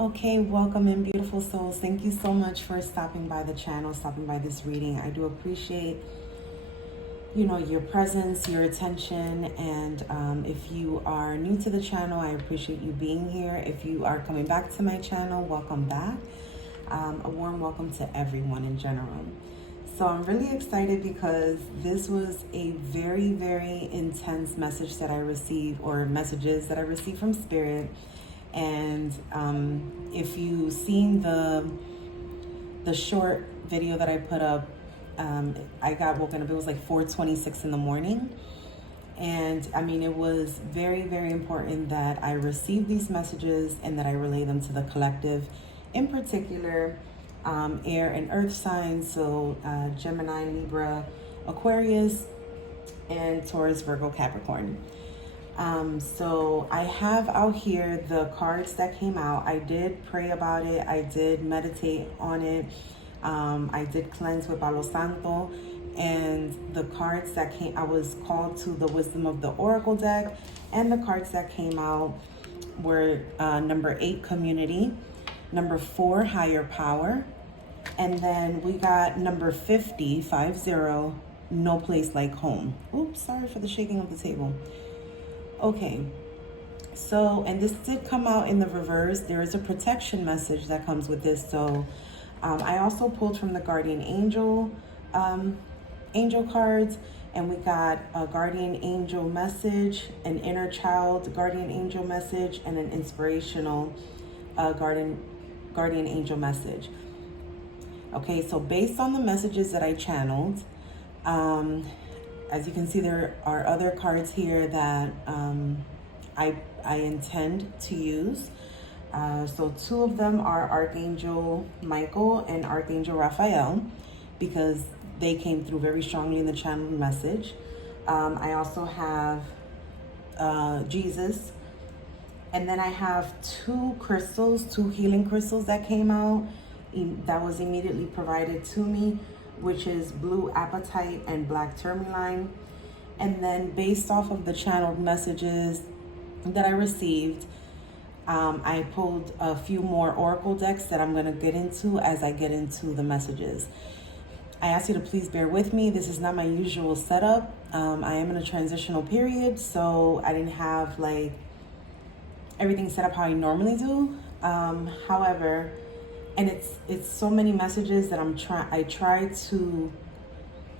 Okay, welcome in, beautiful souls. Thank you so much for stopping by the channel, stopping by this reading. I do appreciate, your presence, your attention, and if you are new to the channel, I appreciate you being here. If you are coming back to my channel, welcome back. A warm welcome to everyone in general. So I'm really excited because this was a very, very intense message that I received, or messages that I received from Spirit. And if you've seen the short video that I put up, I got woken up. It was like 4:26 in the morning. And I mean, it was very, very important that I receive these messages and that I relay them to the collective, in particular, air and earth signs. So Gemini, Libra, Aquarius, and Taurus, Virgo, Capricorn. So I have out here the cards that came out. I did pray about it. I did meditate on it. I did cleanse with Palo Santo. And the cards that came, I was called to the Wisdom of the Oracle deck. And the cards that came out were number 8, Community. Number 4, Higher Power. And then we got number 50, No Place Like Home. Oops, sorry for the shaking of the table. Okay, so, and this did come out in the reverse. There is a protection message that comes with this. So I also pulled from the Guardian Angel cards, and we got a Guardian Angel message, an inner child Guardian Angel message, and an inspirational Guardian Angel message. Okay, so based on the messages that I channeled, as you can see, there are other cards here that I intend to use. So 2 of them are Archangel Michael and Archangel Raphael, because they came through very strongly in the channeled message. I also have Jesus. And then I have 2 crystals, 2 healing crystals that came out, that was immediately provided to me, which is blue apatite and black tourmaline. And then based off of the channeled messages that I received, I pulled a few more oracle decks that I'm going to get into as I get into the messages. I ask you to please bear with me. This is not my usual setup. I am in a transitional period, so I didn't have like everything set up how I normally do. However, and it's so many messages that I try to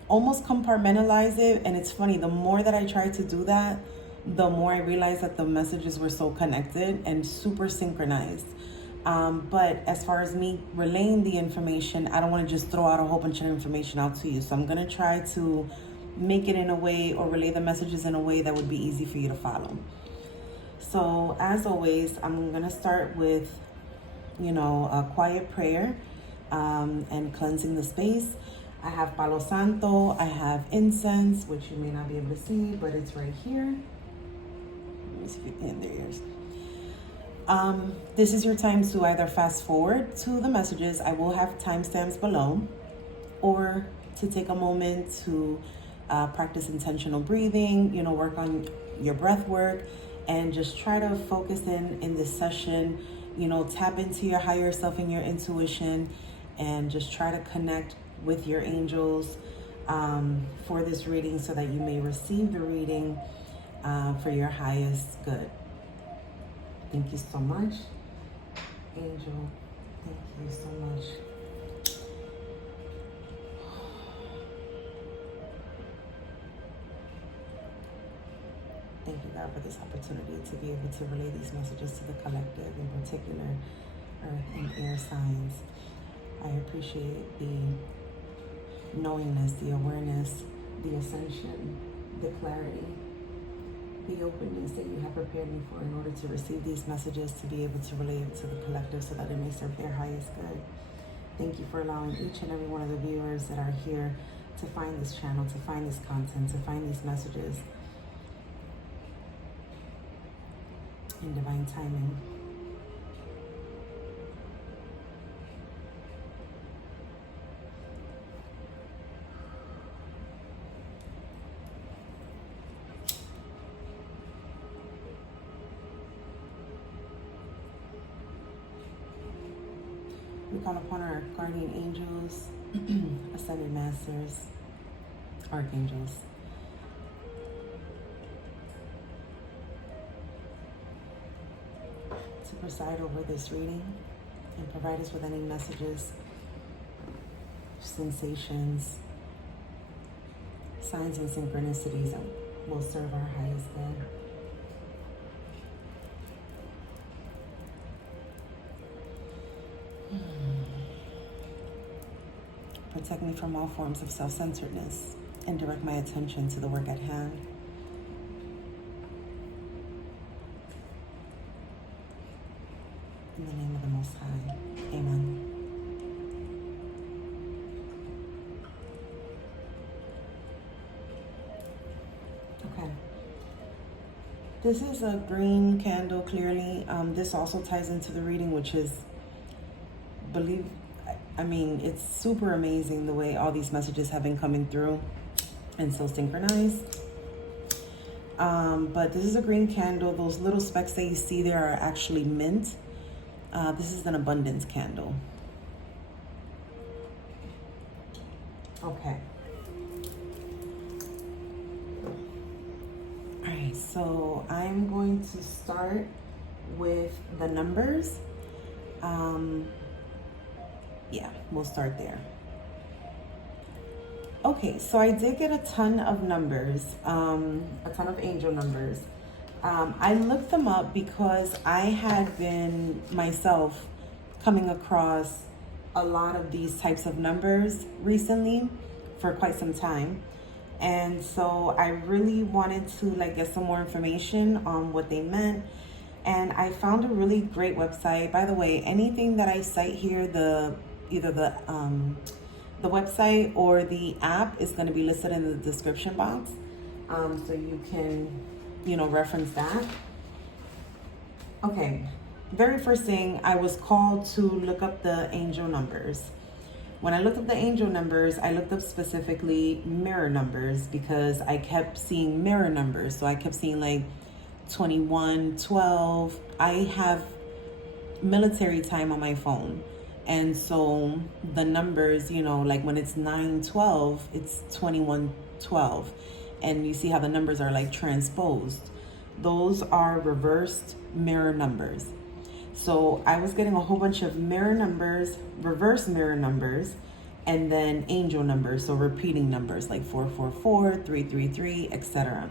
almost compartmentalize it. And it's funny, the more that I try to do that, the more I realize that the messages were so connected and super synchronized. But as far as me relaying the information, I don't want to just throw out a whole bunch of information out to you. So I'm going to try to make it in a way, or relay the messages in a way that would be easy for you to follow. So as always, I'm going to start with a quiet prayer and cleansing the space. I have Palo Santo, I have incense, which you may not be able to see, but it's right here. Let me see if you can, there it is. This is your time to either fast forward to the messages, I will have timestamps below, or to take a moment to practice intentional breathing, work on your breath work, and just try to focus in this session. Tap into your higher self and your intuition, and just try to connect with your angels for this reading, so that you may receive the reading for your highest good. Thank you so much, Angel. Thank you so much. Thank you, God, for this opportunity to be able to relay these messages to the collective, in particular, earth and air signs. I appreciate the knowingness, the awareness, the ascension, the clarity, the openness that you have prepared me for in order to receive these messages, to be able to relay it to the collective so that it may serve their highest good. Thank you for allowing each and every one of the viewers that are here to find this channel, to find this content, to find these messages in divine timing. We call upon our guardian angels, ascended masters, archangels, to preside over this reading and provide us with any messages, sensations, signs and synchronicities that will serve our highest good. Protect me from all forms of self-centeredness and direct my attention to the work at hand. In the name of the Most High, amen. Okay. This is a green candle, clearly. This also ties into the reading, which is, it's super amazing the way all these messages have been coming through and so synchronized. But this is a green candle. Those little specks that you see there are actually mint. This is an abundance candle. Okay. All right, so I'm going to start with the numbers. Yeah, we'll start there. Okay, so I did get a ton of numbers, a ton of angel numbers. I looked them up because I had been myself coming across a lot of these types of numbers recently for quite some time. And so I really wanted to get some more information on what they meant. And I found a really great website. By the way, anything that I cite here, either the website or the app is going to be listed in the description box, so you can reference that. Okay, very first thing, I was called to look up the angel numbers. When I looked up the angel numbers, I looked up specifically mirror numbers because I kept seeing mirror numbers. So I kept seeing 21, 12. I have military time on my phone. And so the numbers, when it's 912, it's 2112. And you see how the numbers are transposed. Those are reversed mirror numbers. So I was getting a whole bunch of mirror numbers, reverse mirror numbers, and then angel numbers, so repeating numbers like 444, 333, etc.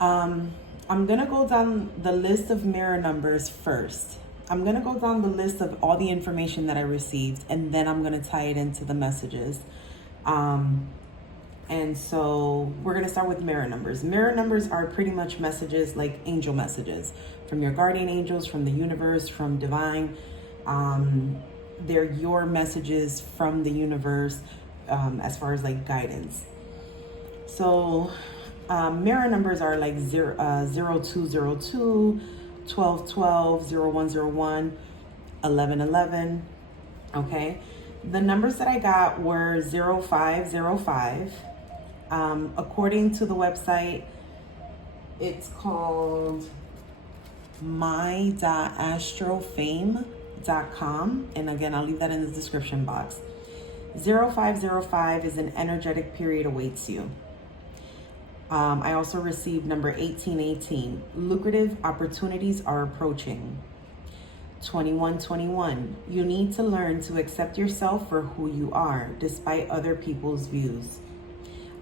I'm gonna go down the list of mirror numbers first. I'm gonna go down the list of all the information that I received, and then I'm gonna tie it into the messages. And so we're gonna start with mirror numbers. Mirror numbers are pretty much messages like angel messages from your guardian angels, from the universe, from divine. They're your messages from the universe as far as guidance. So mirror numbers are 0202, 1212, 0101, 1111. Okay. The numbers that I got were 0505. According to the website, it's called my.astrofame.com. And again, I'll leave that in the description box. 0505 is an energetic period awaits you. I also received number 1818. Lucrative opportunities are approaching. 2121. You need to learn to accept yourself for who you are, despite other people's views.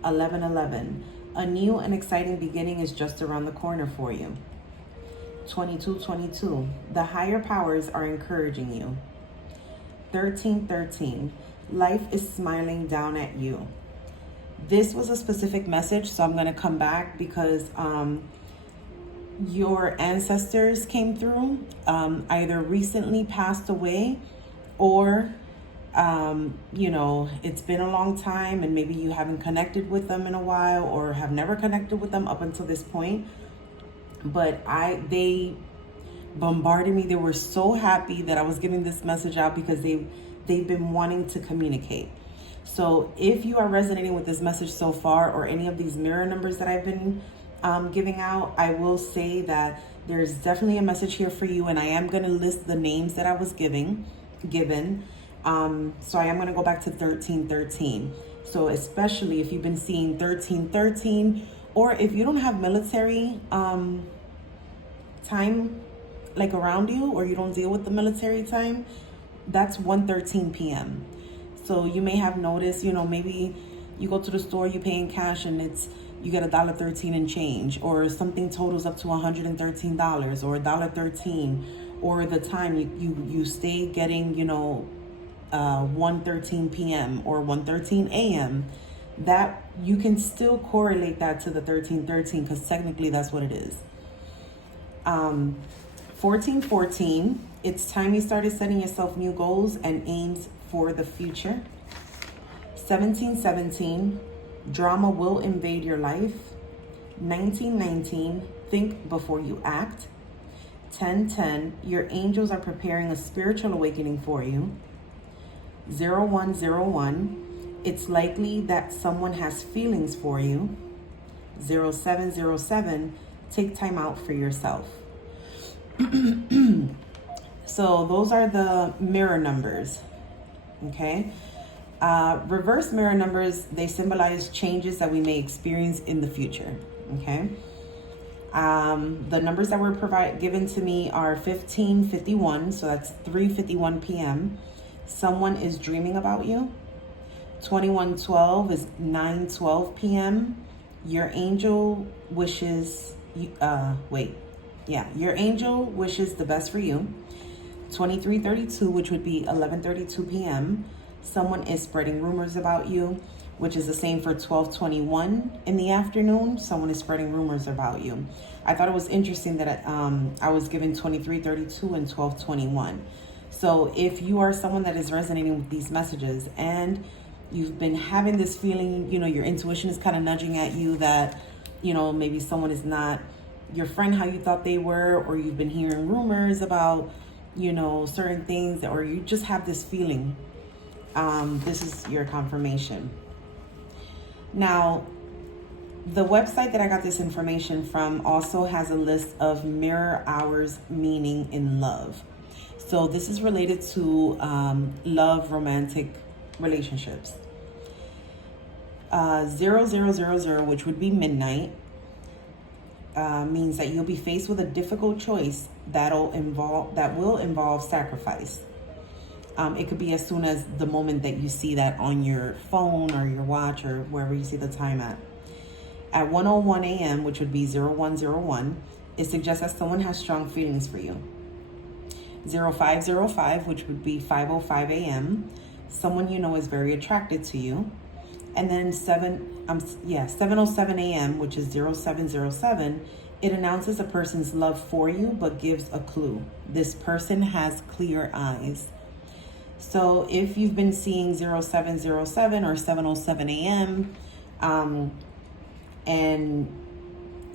1111. A new and exciting beginning is just around the corner for you. 2222. The higher powers are encouraging you. 1313. Life is smiling down at you. This was a specific message, so I'm going to come back because your ancestors came through, either recently passed away or, it's been a long time and maybe you haven't connected with them in a while or have never connected with them up until this point. But they bombarded me. They were so happy that I was getting this message out because they've been wanting to communicate. So if you are resonating with this message so far or any of these mirror numbers that I've been giving out, I will say that there's definitely a message here for you, and I am going to list the names that I was giving. given. So I am going to go back to 1313. So especially if you've been seeing 1313, or if you don't have military time like around you, or you don't deal with the military time, that's 1:13 p.m. So you may have noticed, you know, maybe you go to the store, you pay in cash, and you get $1.13 in change, or something totals up to $113, or $1.13, or the time you stay getting, you know, 1:13 p.m. or 1:13 a.m. that you can still correlate that to the 1313, because technically that's what it is. 1414, it's time you started setting yourself new goals and aims for the future. 1717, drama will invade your life. 1919, think before you act. 1010, your angels are preparing a spiritual awakening for you. 0101, it's likely that someone has feelings for you. 0707, take time out for yourself. So those are the mirror numbers, okay? Reverse mirror numbers, they symbolize changes that we may experience in the future, okay? The numbers that were given to me are 1551, so that's 3:51 p.m. Someone is dreaming about you. 2112 is 9:12 p.m. Your angel wishes your angel wishes the best for you. 2332, which would be 11:32 p.m. Someone is spreading rumors about you, which is the same for 12:21 in the afternoon. Someone is spreading rumors about you. I thought it was interesting that I was given 2332 and 12:21. So if you are someone that is resonating with these messages and you've been having this feeling, you know, your intuition is kind of nudging at you that, you know, maybe someone is not your friend how you thought they were, or you've been hearing rumors about, you know, certain things, or you just have this feeling, this is your confirmation. Now, the website that I got this information from also has a list of mirror hours meaning in love. So this is related to love, romantic relationships. 0000, which would be midnight, means that you'll be faced with a difficult choice that will involve sacrifice. It could be as soon as the moment that you see that on your phone or your watch or wherever you see the time at. At 1:01 a.m., which would be 0101, it suggests that someone has strong feelings for you. 0505, which would be 5:05 a.m., someone you know is very attracted to you. And then 7:07 a.m., which is 0707, it announces a person's love for you, but gives a clue. This person has clear eyes. So if you've been seeing 0707 or 7:07 a.m., and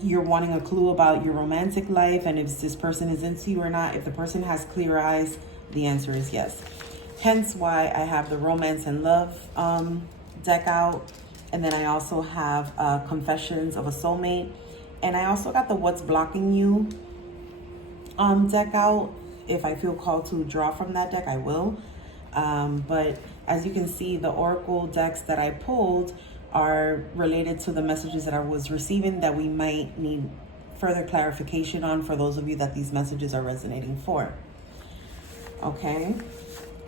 you're wanting a clue about your romantic life and if this person is into you or not, if the person has clear eyes, the answer is yes. Hence why I have the Romance and Love deck out. And then I also have Confessions of a Soulmate. And I also got the What's Blocking You deck out. If I feel called to draw from that deck, I will. But as you can see, the Oracle decks that I pulled are related to the messages that I was receiving that we might need further clarification on for those of you that these messages are resonating for. Okay.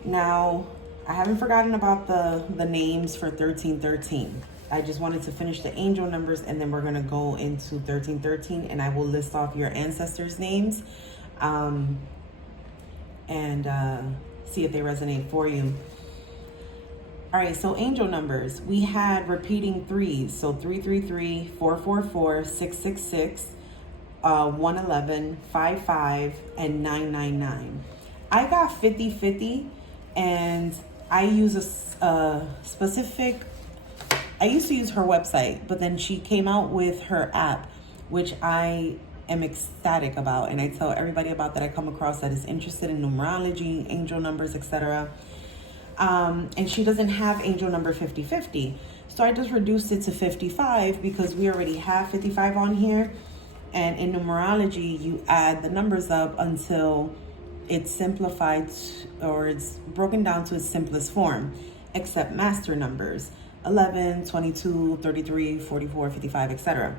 Now, I haven't forgotten about the names for 1313. I just wanted to finish the angel numbers, and then we're going to go into 1313, and I will list off your ancestors' names and see if they resonate for you. All right, so angel numbers. We had repeating threes, so 333, 444, 666, 111, 55, and 999. I got 50-50, and I use a specific, I used to use her website, but then she came out with her app, which I am ecstatic about, and I tell everybody about that I come across that is interested in numerology, angel numbers, etc. And she doesn't have angel number 50-50. So I just reduced it to 55 because we already have 55 on here. And in numerology, you add the numbers up until it's simplified, or it's broken down to its simplest form, except master numbers 11, 22, 33, 44, 55, etc.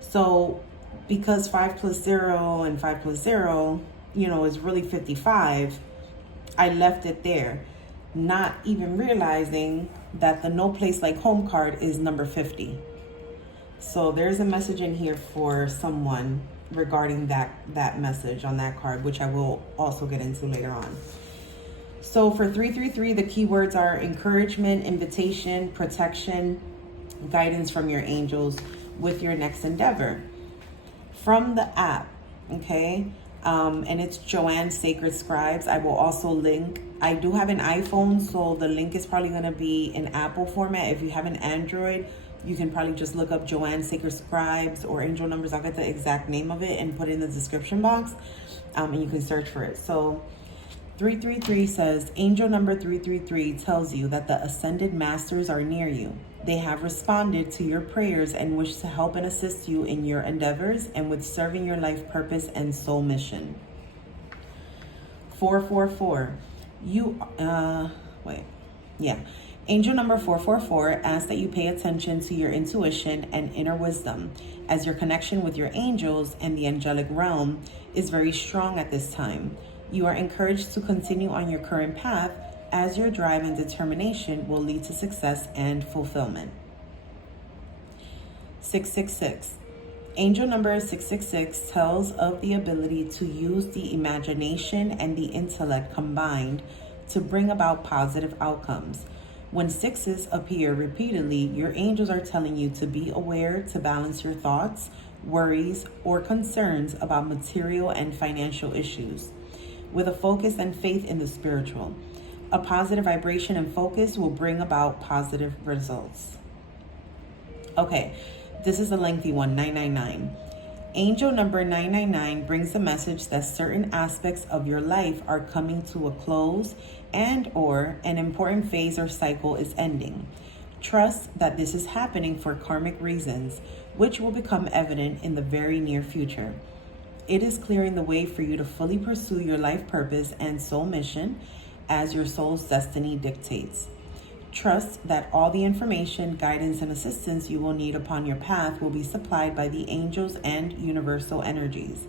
So because 5 plus 0 and 5 plus 0, is really 55, I left it there, not even realizing that the no place like home card is number 50. So there's a message in here for someone regarding that message on that card, which I will also get into later on. So for 333, the keywords are encouragement, invitation, protection, guidance from your angels with your next endeavor. From the app, okay? And it's Joanne Sacred Scribes. I will also link. I do have an iPhone, so the link is probably going to be in Apple format. If you have an Android, you can probably just look up Joanne Sacred Scribes or Angel Numbers. I'll get the exact name of it and put it in the description box, and you can search for it. So 333 says, Angel number 333 tells you that the Ascended Masters are near you. They have responded to your prayers and wish to help and assist you in your endeavors and with serving your life purpose and soul mission. 444. Angel number 444 asks that you pay attention to your intuition and inner wisdom, as your connection with your angels and the angelic realm is very strong at this time. You are encouraged to continue on your current path, as your drive and determination will lead to success and fulfillment. 666. Angel number 666 tells of the ability to use the imagination and the intellect combined to bring about positive outcomes. When sixes appear repeatedly, your angels are telling you to be aware to balance your thoughts, worries, or concerns about material and financial issues, with a focus and faith in the spiritual. A positive vibration and focus will bring about positive results. Okay, this is a lengthy one, 999. Angel number 999 brings the message that certain aspects of your life are coming to a close and or an important phase or cycle is ending. Trust that this is happening for karmic reasons, which will become evident in the very near future. It is clearing the way for you to fully pursue your life purpose and soul mission as your soul's destiny dictates. Trust that all the information, guidance, and assistance you will need upon your path will be supplied by the angels and universal energies.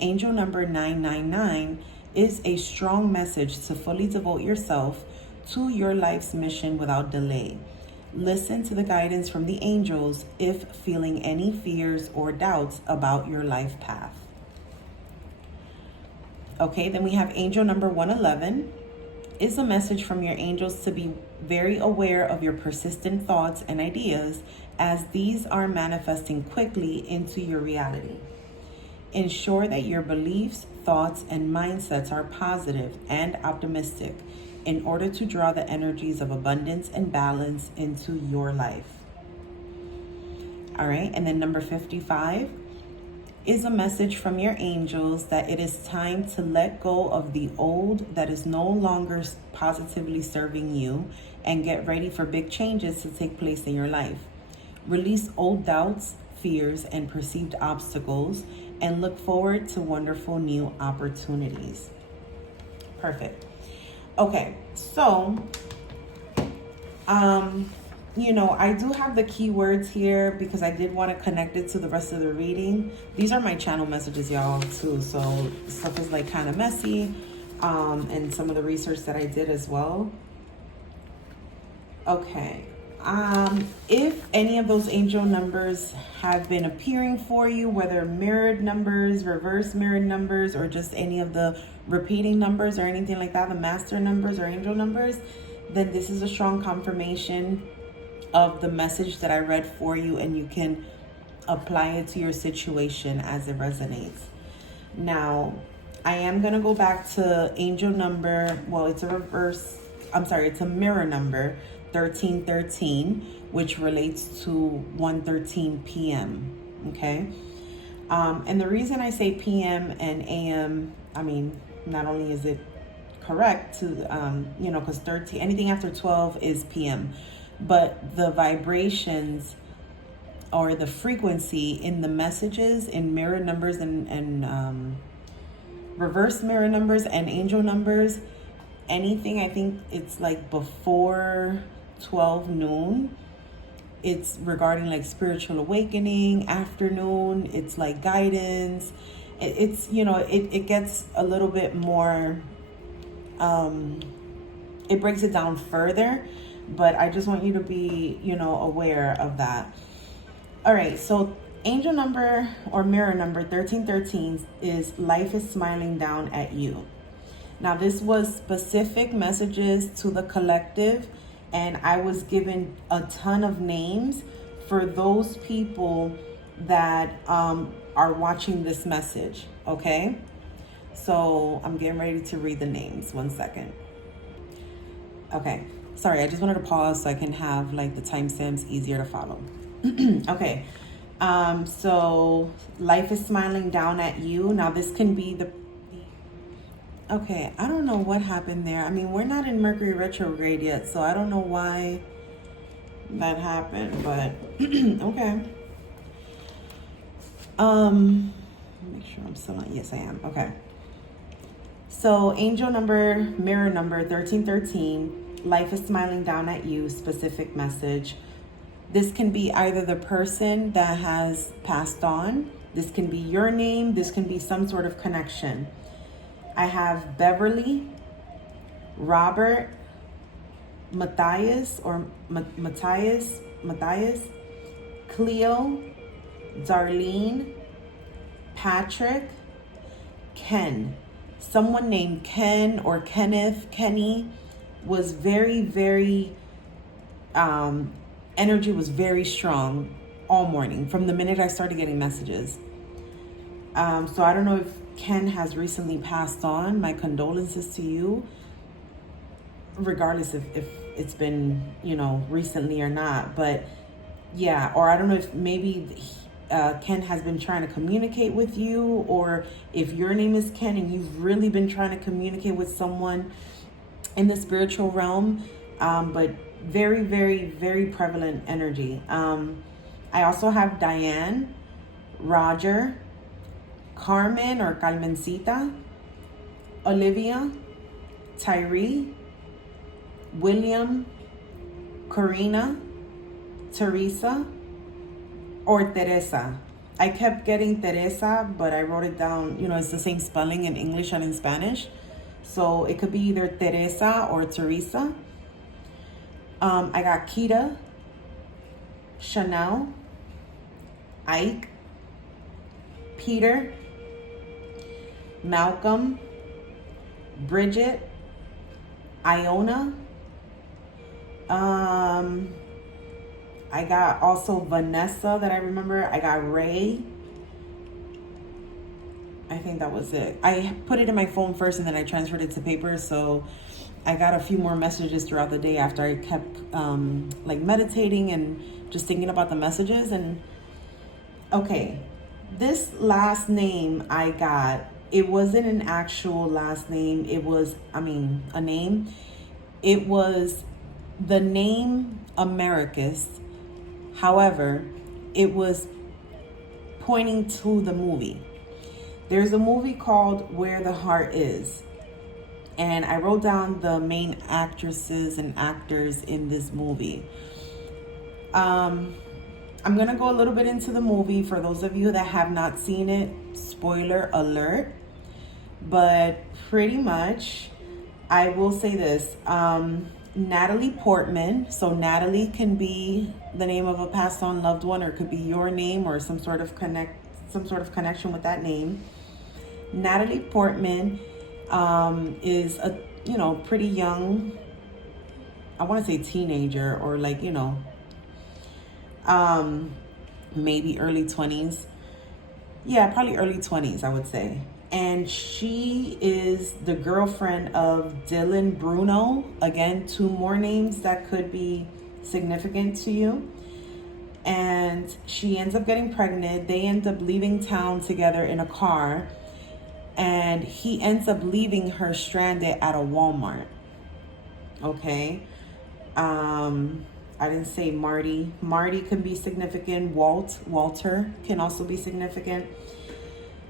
Angel number 999 is a strong message to fully devote yourself to your life's mission without delay. Listen to the guidance from the angels if feeling any fears or doubts about your life path. Okay, then we have angel number 111. Is a message from your angels to be very aware of your persistent thoughts and ideas, as these are manifesting quickly into your reality. Ensure that your beliefs, thoughts, and mindsets are positive and optimistic in order to draw the energies of abundance and balance into your life. All right, and then number 55 is a message from your angels that it is time to let go of the old that is no longer positively serving you and get ready for big changes to take place in your life. Release old doubts, fears, and perceived obstacles and look forward to wonderful new opportunities. Perfect. Okay, so I do have the keywords here because I did want to connect it to the rest of the reading. These are my channel messages, y'all, too. So stuff is like kind of messy, and some of the research that I did as well. Okay. If any of those angel numbers have been appearing for you, whether mirrored numbers, reverse mirrored numbers, or just any of the repeating numbers or anything like that, the master numbers or angel numbers, then this is a strong confirmation of the message that I read for you, and you can apply it to your situation as it resonates. Now, I am going to go back to angel number, it's a mirror number 1313, which relates to 1:13 p.m. Okay. And the reason I say p.m. and a.m., not only is it correct to, because anything after 12 is p.m., but the vibrations or the frequency in the messages in mirror numbers and reverse mirror numbers and angel numbers, anything, I think it's like before 12 noon, it's regarding like spiritual awakening. Afternoon, it's like guidance. It's, you know, it gets a little bit more, it breaks it down further, but I just want you to be, you know, aware of that. All right, so angel number or mirror number 1313 is life is smiling down at you. Now, this was specific messages to the collective, and I was given a ton of names for those people that are watching this message, okay? So I'm getting ready to read the names. 1 second. Okay, sorry, I just wanted to pause so I can have like the timestamps easier to follow. Okay, so life is smiling down at you. Now this can be the, okay, I don't know what happened there. I mean, we're not in Mercury retrograde yet, so I don't know why that happened, but okay. Make sure I'm still on. Yes, I am. Okay. So angel number, mirror number 1313, life is smiling down at you, specific message. This can be either the person that has passed on. This can be your name. This can be some sort of connection. I have Beverly, Robert, Matthias, Cleo, Darlene, Patrick, Ken. Someone named Ken or Kenneth, Kenny was very, very, energy was very strong all morning from the minute I started getting messages. So I don't know if Ken has recently passed on. My condolences to you, regardless if it's been, you know, recently or not. But yeah, or I don't know if maybe Ken has been trying to communicate with you, or if your name is Ken and you've really been trying to communicate with someone in the spiritual realm. But very, very, very prevalent energy. I also have Diane, Roger, Carmen or Carmencita, Olivia, Tyree, William, Corina, Teresa, or Teresa. I kept getting Teresa, but I wrote it down, you know, it's the same spelling in English and in Spanish. So it could be either Teresa or Teresa. I got Kita, Chanel, Ike, Peter, Malcolm, Bridget, Iona. I got also Vanessa that I remember. I got Ray. I think that was it. I put it in my phone first and then I transferred it to paper. So I got a few more messages throughout the day after I kept like meditating and just thinking about the messages. And okay, this last name I got, it wasn't an actual last name. It was, a name. It was the name Americus. However, it was pointing to the movie. There's a movie called Where the Heart Is. And I wrote down the main actresses and actors in this movie. I'm going to go a little bit into the movie for those of you that have not seen it. Spoiler alert. But pretty much, I will say this. Natalie Portman. So Natalie can be the name of a passed on loved one, or it could be your name or some sort of connection with that name. Natalie Portman is a, you know, pretty young, I want to say teenager, or like, you know, maybe early 20s. Yeah, probably early 20s, I would say. And she is the girlfriend of Dylan Bruno. Again, two more names that could be significant to you. And she ends up getting pregnant. They end up leaving town together in a car. And he ends up leaving her stranded at a Walmart. Okay. I didn't say Marty. Marty can be significant. Walter can also be significant.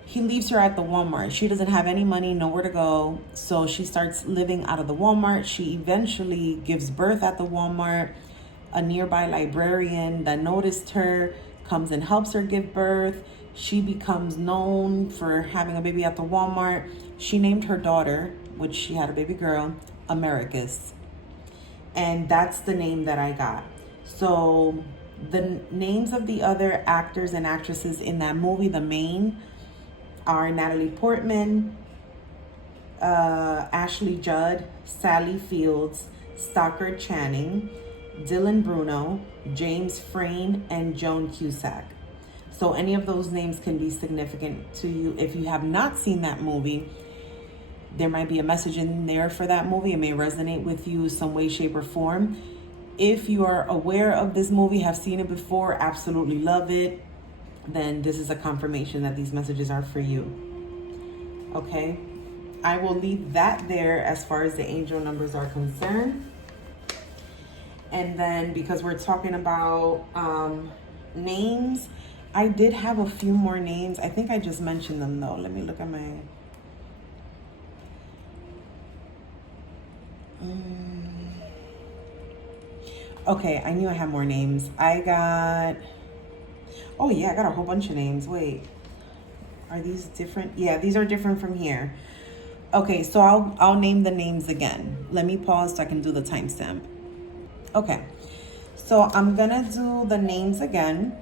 he leaves her at the Walmart. She doesn't have any money, nowhere to go. So she starts living out of the Walmart. She eventually gives birth at the Walmart. A nearby librarian that noticed her comes and helps her give birth. She becomes known for having a baby at the Walmart. She named her daughter, which she had a baby girl, Americus. And that's the name that I got. So the names of the other actors and actresses in that movie, the main, are Natalie Portman, Ashley Judd, Sally Fields, Stockard Channing, Dylan Bruno, James Frain, and Joan Cusack. So any of those names can be significant to you. If you have not seen that movie, there might be a message in there for that movie. It may resonate with you some way, shape, or form. If you are aware of this movie, have seen it before, absolutely love it, then this is a confirmation that these messages are for you. Okay? I will leave that there as far as the angel numbers are concerned. And then because we're talking about names, I did have a few more names. I think I just mentioned them though. Let me look at my... Okay, I knew I had more names. Oh yeah, I got a whole bunch of names. Wait, are these different? Yeah, these are different from here. Okay, so I'll name the names again. Let me pause so I can do the timestamp. Okay, so I'm gonna do the names again,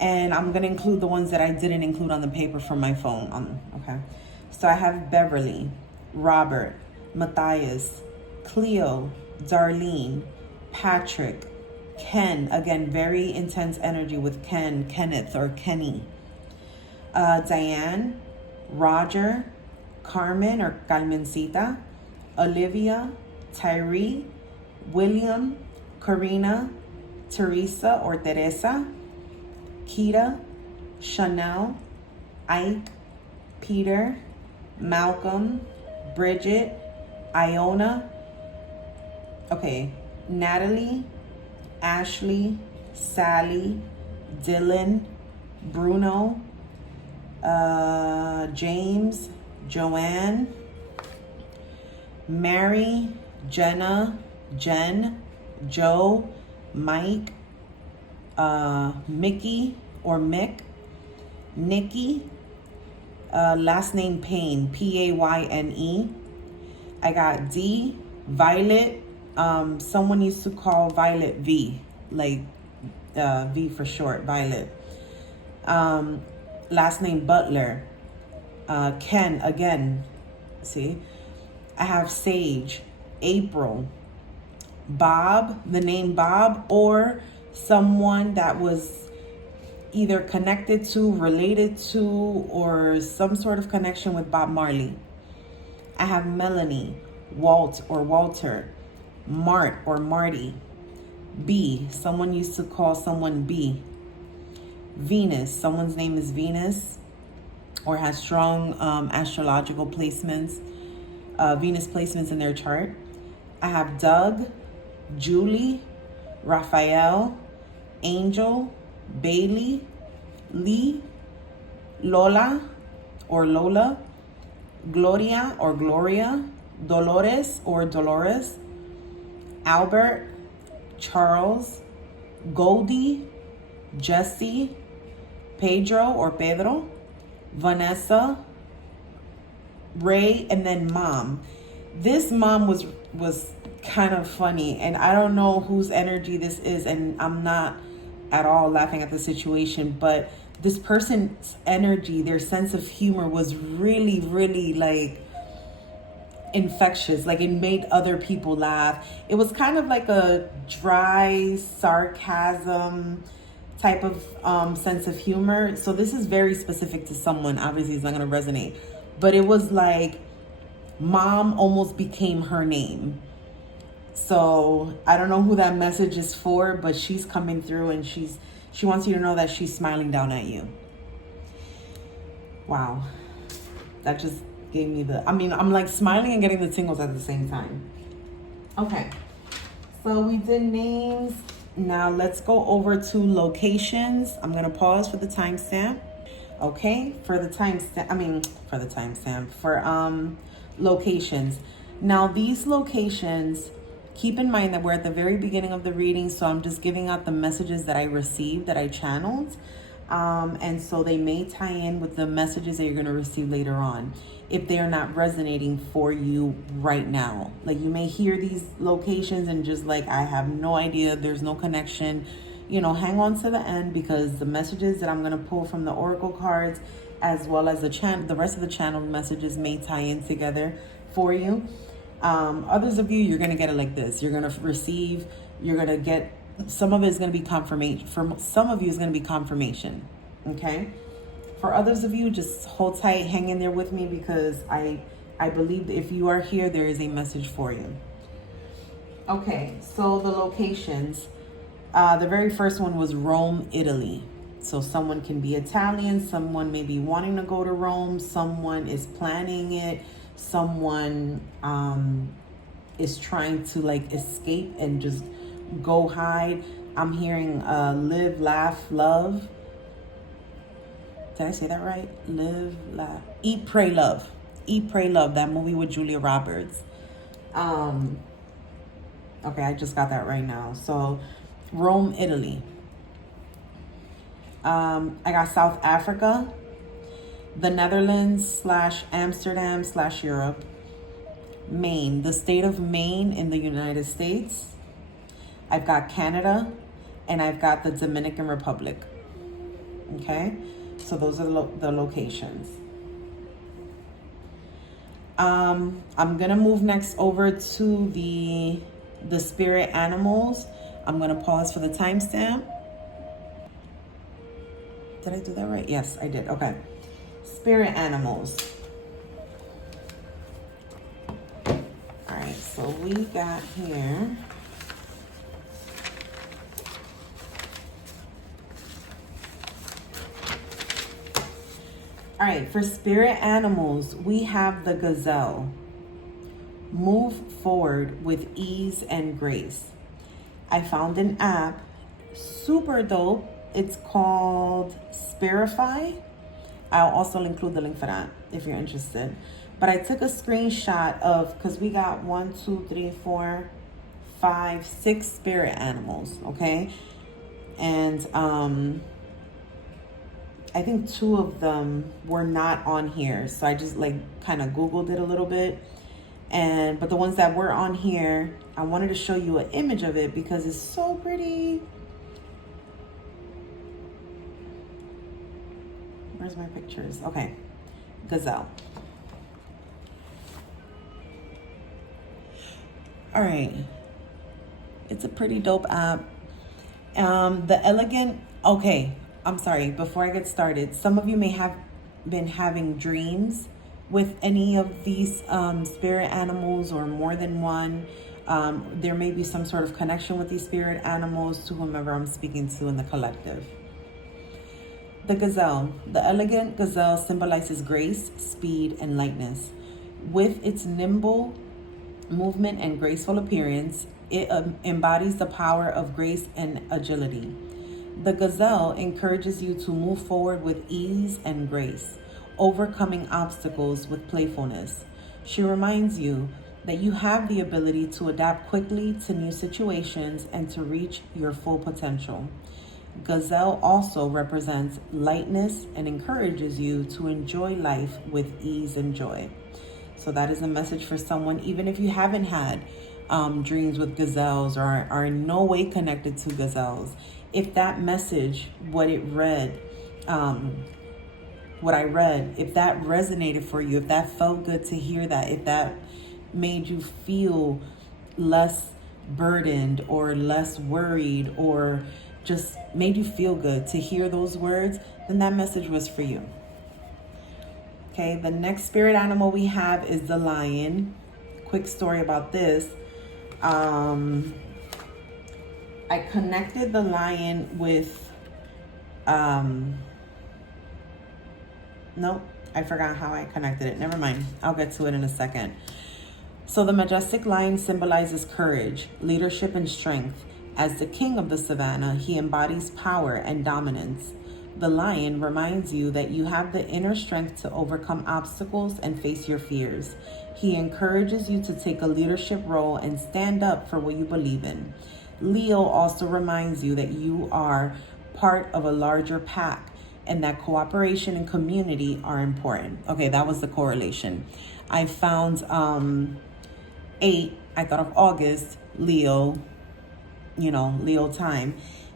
and I'm gonna include the ones that I didn't include on the paper from my phone. Okay, so I have Beverly, Robert, Matthias, Cleo, Darlene, Patrick, Ken, again, very intense energy with Ken, Kenneth, or Kenny, Diane, Roger, Carmen, or Carmencita, Olivia, Tyree, William, Karina, Teresa, or Teresa, Kita, Chanel, Ike, Peter, Malcolm, Bridget, Iona, okay, Natalie, Ashley, Sally, Dylan, Bruno, James, Joanne, Mary, Jenna, Jen, Joe, Mike, Mickey or Mick, Nikki, last name Payne, Payne. I got D, Violet. Someone used to call Violet V, like V for short, Violet. Last name Butler. Ken, again, see? I have Sage, April, Bob, the name Bob, or someone that was either connected to, related to, or some sort of connection with Bob Marley. I have Melanie, Walt or Walter, Mart or Marty, B, someone used to call someone B. Venus, someone's name is Venus or has strong astrological placements, Venus placements in their chart. I have Doug, Julie, Raphael, Angel, Bailey, Lee, Lola or Lola, Gloria or Gloria, Dolores or Dolores, Albert, Charles, Goldie, Jesse, Pedro or Pedro, Vanessa, Ray, and then Mom. This Mom was kind of funny, and I don't know whose energy this is, and I'm not at all laughing at the situation, but this person's energy, their sense of humor was really, really like infectious. Like it made other people laugh. It was kind of like a dry sarcasm type of sense of humor. So this is very specific to someone. Obviously it's not going to resonate, but it was like Mom almost became her name. So I don't know who that message is for, but she's coming through, and she wants you to know that she's smiling down at you. Wow. That just gave me I'm like smiling and getting the tingles at the same time. Okay. So we did names. Now let's go over to locations. I'm going to pause for the timestamp. Okay, for the locations. Now these locations, keep in mind that we're at the very beginning of the reading, so I'm just giving out the messages that I received, that I channeled. And so they may tie in with the messages that you're going to receive later on if they are not resonating for you right now. Like, you may hear these locations and just like, I have no idea, there's no connection. You know, hang on to the end, because the messages that I'm going to pull from the oracle cards, as well as the rest of the channel messages, may tie in together for you. Others of you, you're going to get it like this. You're going to receive, you're going to get, some of it is going to be confirmation. For some of you, it's going to be confirmation. Okay. For others of you, just hold tight, hang in there with me, because I believe that if you are here, there is a message for you. Okay. So the locations, the very first one was Rome, Italy. So someone can be Italian, someone may be wanting to go to Rome, someone is planning it, someone is trying to like escape and just go hide. I'm hearing live, laugh, love. Did I say that right? Live, laugh, eat, pray, love. Eat, pray, love. That movie with Julia Roberts. Okay, I just got that right now. So Rome, Italy. I got South Africa, the Netherlands / Amsterdam / Europe, Maine, the state of Maine in the United States. I've got Canada, and I've got the Dominican Republic. Okay, so those are the locations. I'm gonna move next over to the spirit animals. I'm gonna pause for the timestamp. Did I do that right? Yes, I did. Okay. Spirit animals. All right, so we got here. All right, for spirit animals, we have the gazelle. Move forward with ease and grace. I found an app, super dope. It's called Spirify. I'll also include the link for that if you're interested. But I took a screenshot of, because we got 1, 2, 3, 4, 5, 6 spirit animals, okay? And I think 2 of them were not on here. So I just like kind of Googled it a little bit. But the ones that were on here, I wanted to show you an image of it because it's so pretty. Where's my pictures? Okay. Gazelle. All right. It's a pretty dope app. The elegant, okay. I'm sorry, before I get started, some of you may have been having dreams with any of these spirit animals, or more than one. There may be some sort of connection with these spirit animals to whomever I'm speaking to in the collective. The gazelle. The elegant gazelle symbolizes grace, speed, and lightness. With its nimble movement and graceful appearance, it embodies the power of grace and agility. The gazelle encourages you to move forward with ease and grace, overcoming obstacles with playfulness. She reminds you that you have the ability to adapt quickly to new situations and to reach your full potential. Gazelle also represents lightness and encourages you to enjoy life with ease and joy. So that is a message for someone, even if you haven't had dreams with gazelles or are in no way connected to gazelles. If that message, what I read, if that resonated for you, if that felt good to hear that, if that made you feel less burdened or less worried, or just made you feel good to hear those words, then that message was for you. Okay, the next spirit animal we have is the lion. Quick story about this. I connected the lion with, nope, I forgot how I connected it. Never mind. I'll get to it in a second. So the majestic lion symbolizes courage, leadership, and strength. As the king of the savannah, he embodies power and dominance. The lion reminds you that you have the inner strength to overcome obstacles and face your fears. He encourages you to take a leadership role and stand up for what you believe in. Leo also reminds you that you are part of a larger pack and that cooperation and community are important. Okay, that was the correlation. I found 8, I thought of August, Leo, Leo time.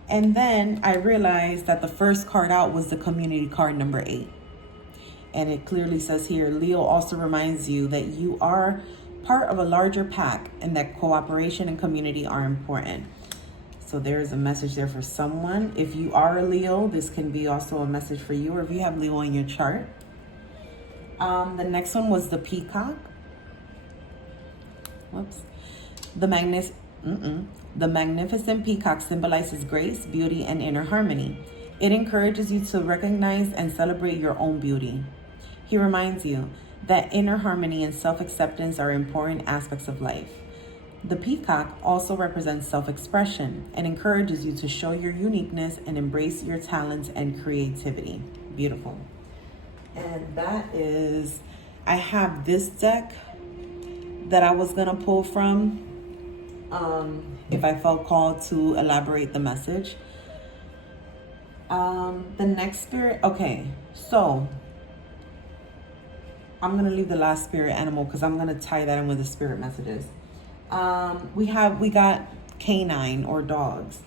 And then I realized that the first card out was the community card number 8. And it clearly says here, Leo also reminds you that you are part of a larger pack and that cooperation and community are important. So there's a message there for someone. If you are a Leo, this can be also a message for you, or if you have Leo in your chart. The next one was the peacock. Whoops. The magnificent peacock symbolizes grace, beauty, and inner harmony. It encourages you to recognize and celebrate your own beauty. He reminds you that inner harmony and self-acceptance are important aspects of life. The peacock also represents self-expression and encourages you to show your uniqueness and embrace your talents and creativity. Beautiful. And that is, I have this deck that I was going to pull from if I felt called to elaborate the message. The next spirit, okay, so I'm going to leave the last spirit animal because I'm going to tie that in with the spirit messages. We got canine or dogs.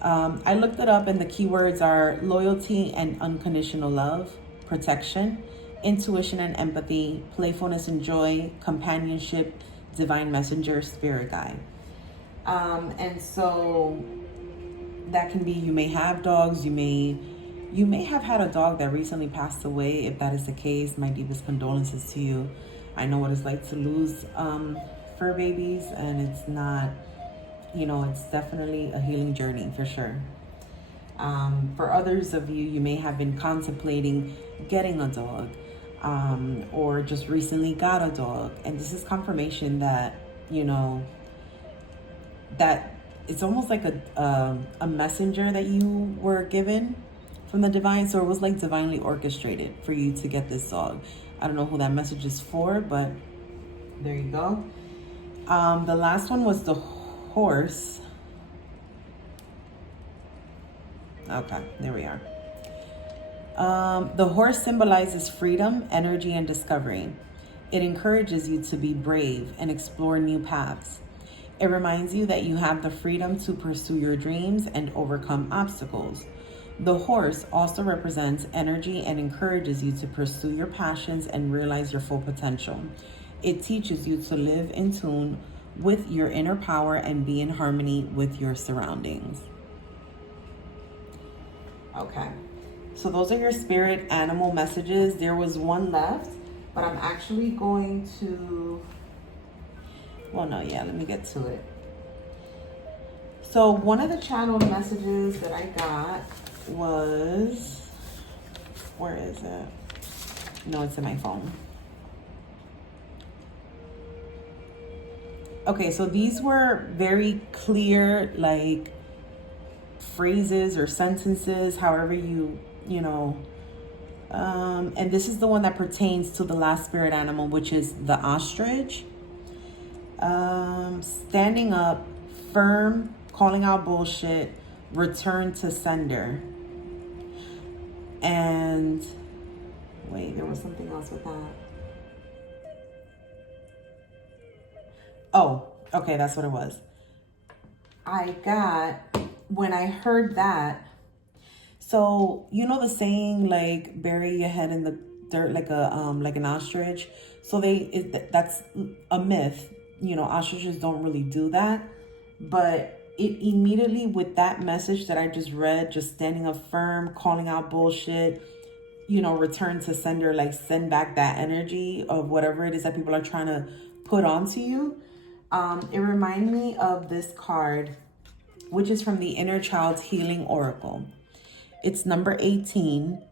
I looked it up and the keywords are loyalty and unconditional love, protection, intuition and empathy, playfulness and joy, companionship, divine messenger, spirit guide. And so that can be, you may have dogs, you may have had a dog that recently passed away. If that is the case, my deepest condolences to you. I know what it's like to lose fur babies, and it's not, it's definitely a healing journey for sure. For others of you, you may have been contemplating getting a dog, or just recently got a dog. And this is confirmation that, that it's almost like a messenger that you were given from the divine. So it was like divinely orchestrated for you to get this dog. I don't know who that message is for, but there you go. The last one was the horse. Okay, there we are. The horse symbolizes freedom, energy, and discovery. It encourages you to be brave and explore new paths. It reminds you that you have the freedom to pursue your dreams and overcome obstacles. The horse also represents energy and encourages you to pursue your passions and realize your full potential. It teaches you to live in tune with your inner power and be in harmony with your surroundings. Okay, so those are your spirit animal messages. There was one left, but I'm actually going to, let me get to it. So one of the channel messages that I got was, where is it? No, it's in my phone. Okay, so these were very clear, like phrases or sentences, however and this is the one that pertains to the last spirit animal, which is the ostrich. Standing up, firm, calling out bullshit, return to sender. And wait, there was something else with that. Oh, okay, that's what it was. When I heard that, so the saying, like, bury your head in the dirt like an ostrich. So that's a myth. Ostriches don't really do that. But it immediately, with that message that I just read, just standing up firm, calling out bullshit, return to sender, like send back that energy of whatever it is that people are trying to put onto you. It reminded me of this card, which is from the Inner Child's Healing Oracle. It's number 18.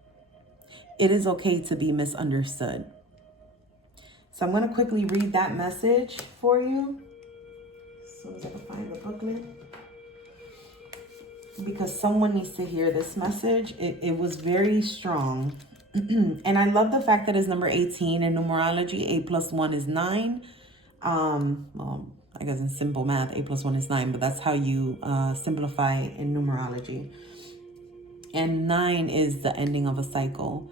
It is okay to be misunderstood. So I'm going to quickly read that message for you. As soon as I can find the booklet. because someone needs to hear this message. It was very strong. And I love the fact that it's number 18 in numerology. 8 plus 1 is 9. Well, I guess in simple math, 8 plus 1 is 9, but that's how you simplify in numerology. And 9 is the ending of a cycle,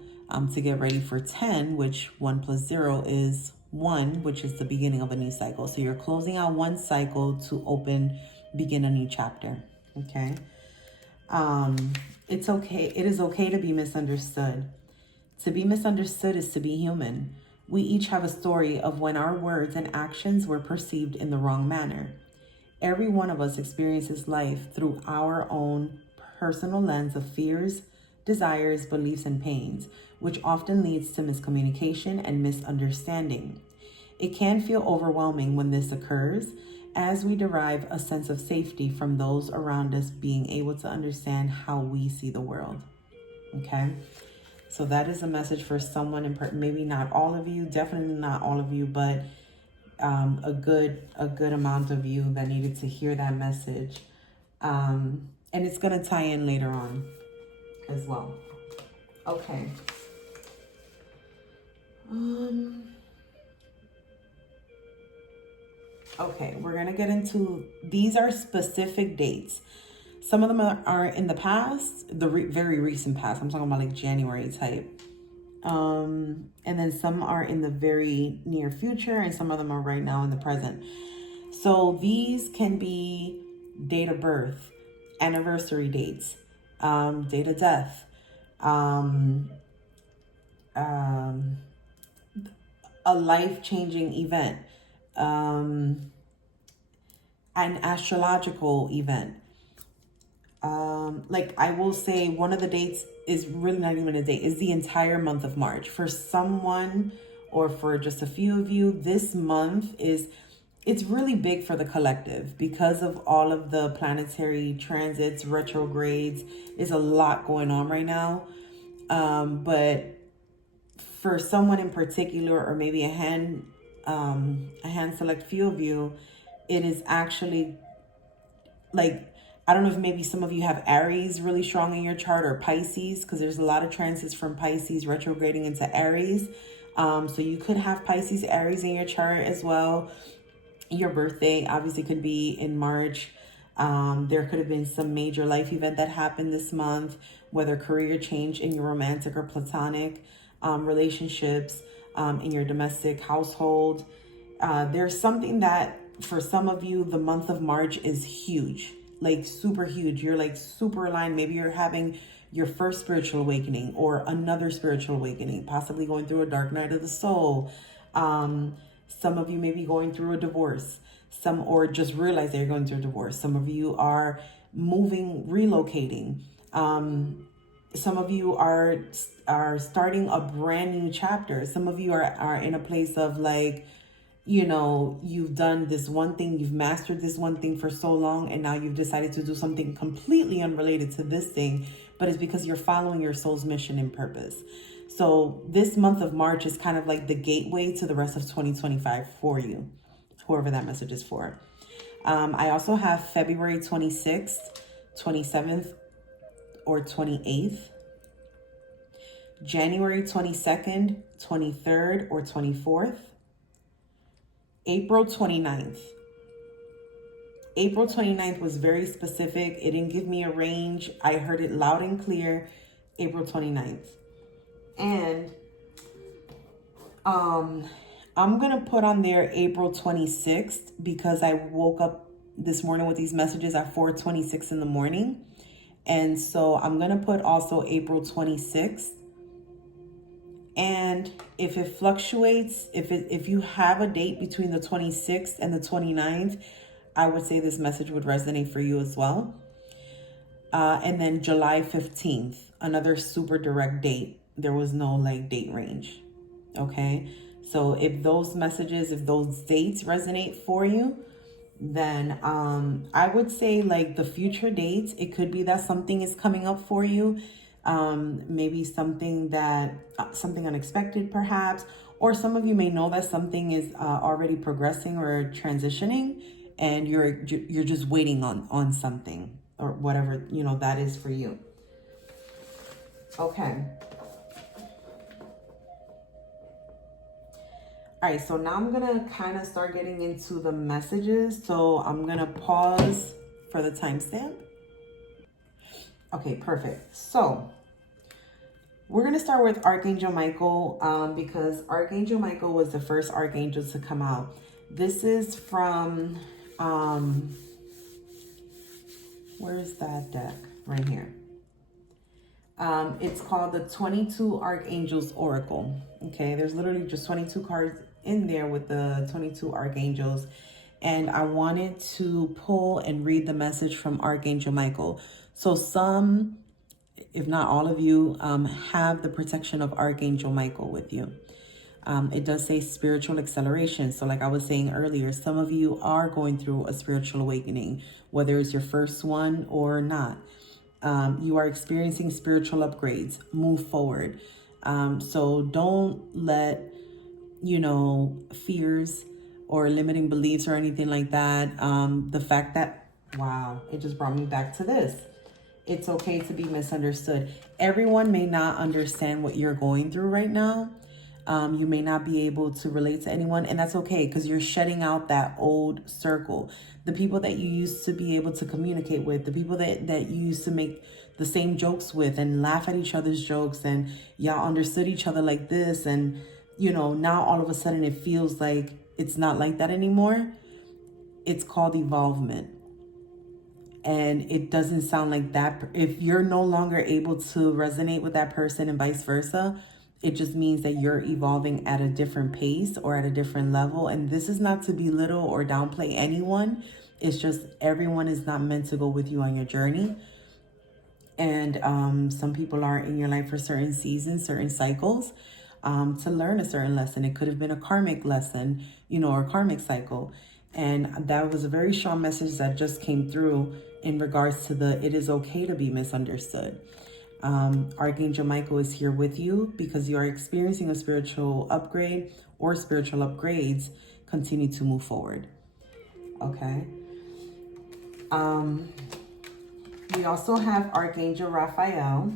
to get ready for 10, which 1 plus 0 is 1, which is the beginning of a new cycle. So you're closing out one cycle to begin a new chapter. Okay. It's okay. It is okay to be misunderstood. To be misunderstood is to be human. We each have a story of when our words and actions were perceived in the wrong manner. Every one of us experiences life through our own personal lens of fears, desires, beliefs, and pains, which often leads to miscommunication and misunderstanding. It can feel overwhelming when this occurs, as we derive a sense of safety from those around us being able to understand how we see the world. Okay? So that is a message for someone, maybe not all of you, definitely not all of you, but a good amount of you that needed to hear that message. And it's going to tie in later on as well. Okay. Okay, we're going to get into, these are specific dates. Some of them are in the past, very recent past. I'm talking about like January type. And then some are in the very near future, and some of them are right now in the present. So these can be date of birth, anniversary dates, date of death, a life-changing event, an astrological event. Like I will say, one of the dates is really not even a date, is the entire month of March. For someone, or for just a few of you, this month it's really big for the collective because of all of the planetary transits, retrogrades. There's a lot going on right now. But for someone in particular, or maybe a hand select few of you, it is actually like, I don't know if maybe some of you have Aries really strong in your chart, or Pisces, because there's a lot of transits from Pisces retrograding into Aries. So you could have Pisces, Aries in your chart as well. Your birthday obviously could be in March. There could have been some major life event that happened this month, whether career change in your romantic or platonic relationships, in your domestic household. There's something that for some of you, the month of March is huge, like super huge. You're like super aligned. Maybe you're having your first spiritual awakening or another spiritual awakening, possibly going through a dark night of the soul. Some of you may be going through a divorce, or just realize that you're going through a divorce. Some of you are moving, relocating. Some of you are starting a brand new chapter. Some of you are in a place of like, you know, you've done this one thing, you've mastered this one thing for so long, and now you've decided to do something completely unrelated to this thing, but it's because you're following your soul's mission and purpose. So this month of March is kind of like the gateway to the rest of 2025 for you, whoever that message is for. I also have February 26th, 27th, or 28th. January 22nd, 23rd, or 24th. April 29th. April 29th was very specific. It didn't give me a range. I heard it loud and clear. April 29th. And I'm going to put on there April 26th because I woke up this morning with these messages at 4:26 in the morning. And so I'm going to put also April 26th. And if it fluctuates, if you have a date between the 26th and the 29th, I would say this message would resonate for you as well. And then July 15th, another super direct date. There was no like date range. Okay. So if those messages, if those dates resonate for you, then I would say like the future dates, it could be that something is coming up for you. Maybe something unexpected perhaps, or some of you may know that something is already progressing or transitioning, and you're just waiting on something. or whatever, you know, that is for you. Okay. All right, so now I'm gonna kind of start getting into the messages. So I'm gonna pause for the timestamp. Okay, perfect. So we're gonna start with Archangel Michael, because Archangel Michael was the first archangel to come out. This is from, where's that deck? Right here. It's called the 22 Archangels Oracle. Okay, there's literally just 22 cards in there with the 22 archangels. And I wanted to pull and read the message from Archangel Michael. So some, if not all of you, have the protection of Archangel Michael with you. It does say spiritual acceleration. So like I was saying earlier, some of you are going through a spiritual awakening, whether it's your first one or not. You are experiencing spiritual upgrades. Move forward. So don't let, you know, fears or limiting beliefs or anything like that. The fact that, wow, it just brought me back to this. It's okay to be misunderstood. Everyone may not understand what you're going through right now. You may not be able to relate to anyone, and that's okay, because you're shutting out that old circle. The people that you used to be able to communicate with, the people that you used to make the same jokes with and laugh at each other's jokes, and y'all understood each other like this, and you know, now all of a sudden it feels like it's not like that anymore. It's called evolvement. And it doesn't sound like that. If you're no longer able to resonate with that person and vice versa, it just means that you're evolving at a different pace or at a different level. And this is not to belittle or downplay anyone. It's just everyone is not meant to go with you on your journey. And some people are in your life for certain seasons, certain cycles, to learn a certain lesson. It could have been a karmic lesson, you know, or karmic cycle. And that was a very strong message that just came through in regards to the, it is okay to be misunderstood. Archangel Michael is here with you because you are experiencing a spiritual upgrade or spiritual upgrades. Continue to move forward. Okay. We also have Archangel Raphael,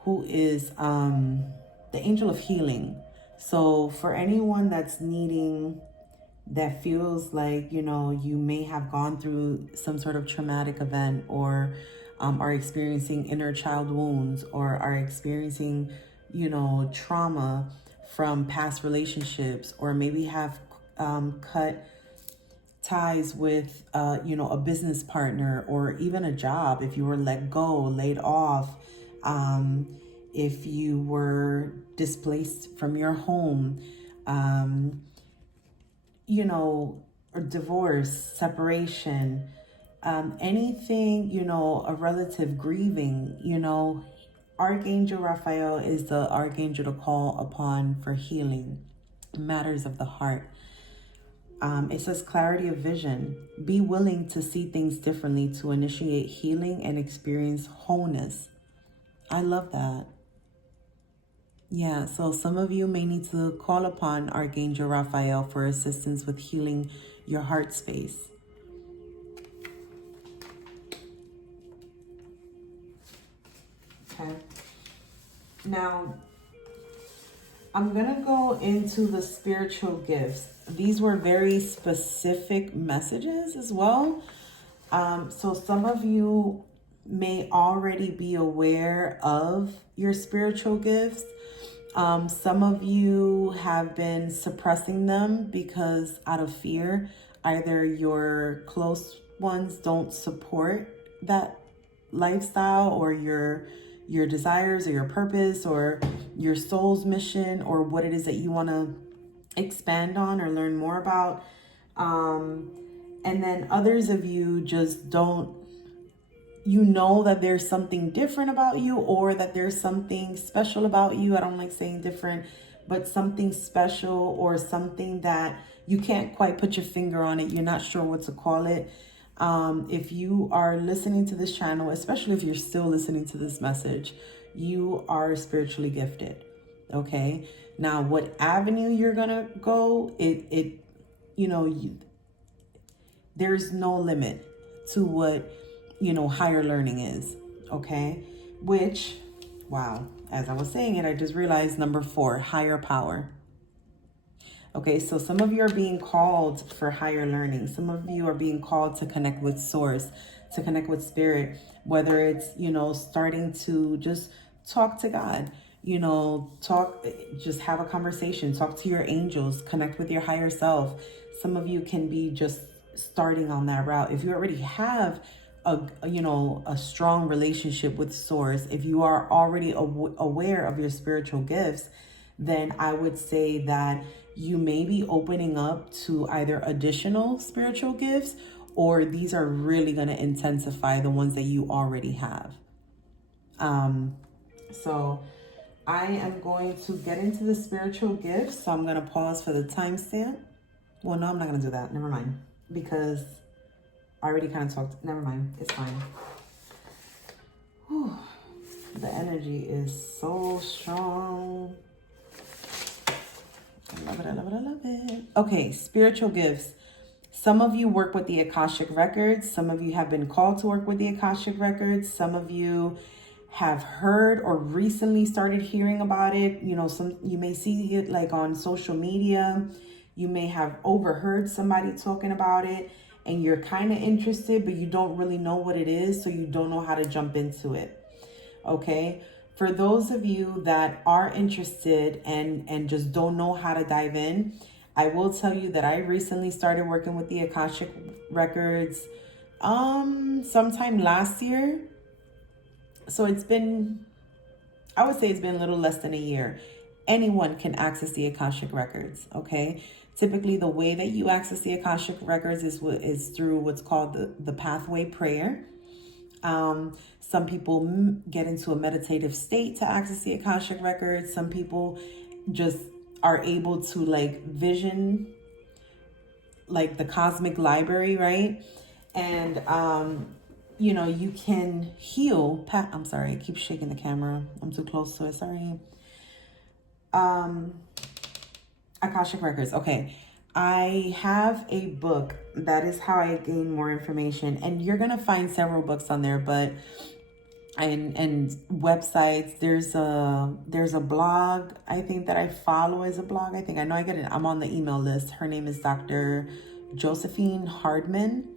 who is the angel of healing. So for anyone that's needing, that feels like, you know, you may have gone through some sort of traumatic event, or are experiencing inner child wounds, or are experiencing, you know, trauma from past relationships, or maybe have cut ties with, you know, a business partner, or even a job. If you were let go, laid off, if you were displaced from your home, you know, or divorce, separation, anything, you know, a relative grieving, you know, Archangel Raphael is the archangel to call upon for healing matters of the heart. It says clarity of vision. Be willing to see things differently to initiate healing and experience wholeness. I love that. Yeah, so some of you may need to call upon Archangel Raphael for assistance with healing your heart space. Okay. Now, I'm going to go into the spiritual gifts. These were very specific messages as well. So some of you may already be aware of your spiritual gifts. Some of you have been suppressing them because out of fear, either your close ones don't support that lifestyle, or your desires, or your purpose, or your soul's mission, or what it is that you want to expand on or learn more about. And then others of you just don't, you know that there's something different about you, or that there's something special about you. I don't like saying different, but something special, or something that you can't quite put your finger on it. You're not sure what to call it. If you are listening to this channel, especially if you're still listening to this message, you are spiritually gifted. Okay. Now, what avenue you're going to go, you know, there's no limit to what, higher learning is. Okay. Which, wow, as I was saying it, I just realized number 4, higher power. Okay, so some of you are being called for higher learning. Some of you are being called to connect with source, to connect with spirit, whether it's, starting to just talk to God, just have a conversation, talk to your angels, connect with your higher self. Some of you can be just starting on that route. If you already have a strong relationship with source, if you are already aware of your spiritual gifts, then I would say that you may be opening up to either additional spiritual gifts, or these are really going to intensify the ones that you already have. So I am going to get into the spiritual gifts. So I'm going to pause for the timestamp. Well, no, I'm not going to do that. Never mind. Because I already kind of talked. Never mind. It's fine. Whew. The energy is so strong. I love it, I love it, I love it. Okay, spiritual gifts. Some of you work with the Akashic Records. Some of you have been called to work with the Akashic Records. Some of you have heard or recently started hearing about it. You may see it like on social media. You may have overheard somebody talking about it and you're kind of interested, but you don't really know what it is, so you don't know how to jump into it. Okay? For those of you that are interested and just don't know how to dive in, I will tell you that I recently started working with the Akashic Records sometime last year. So I would say it's been a little less than a year. Anyone can access the Akashic Records, okay? Typically, the way that you access the Akashic Records is through what's called the pathway prayer. Some people get into a meditative state to access the Akashic Records. Some people just are able to vision the cosmic library, right? And you can heal. I'm sorry, I keep shaking the camera. I'm too close to it. Sorry. Akashic Records. Okay. I have a book. That is how I gain more information. And you're going to find several books on there, but and websites. There's a blog, I think, that I follow as a blog. I know I get it. I'm on the email list. Her name is Dr. Josephine Hardman.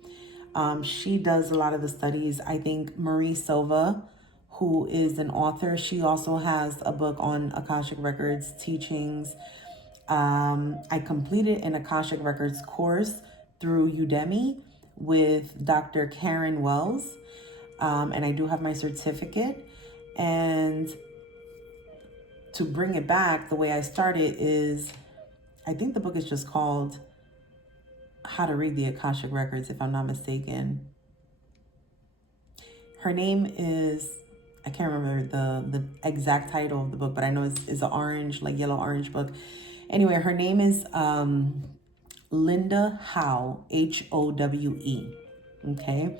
She does a lot of the studies. I think Marie Silva, who is an author, she also has a book on Akashic Records teachings. I completed an Akashic Records course through Udemy with Dr. Karen Wells. And I do have my certificate. And to bring it back, the way I started is, I think the book is just called How to Read the Akashic Records, if I'm not mistaken. Her name is, I can't remember the exact title of the book, but I know it's an orange, yellow orange book. Anyway, her name is Linda Howe, Howe. Okay.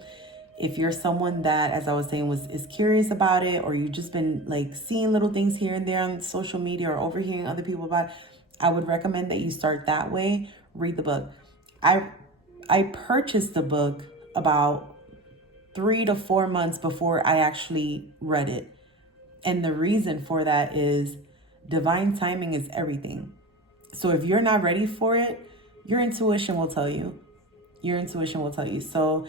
If you're someone that, as I was saying, is curious about it, or you've just been seeing little things here and there on social media or overhearing other people about it, I would recommend that you start that way. Read the book. I purchased the book about 3 to 4 months before I actually read it. And the reason for that is divine timing is everything. So if you're not ready for it, your intuition will tell you. Your intuition will tell you. So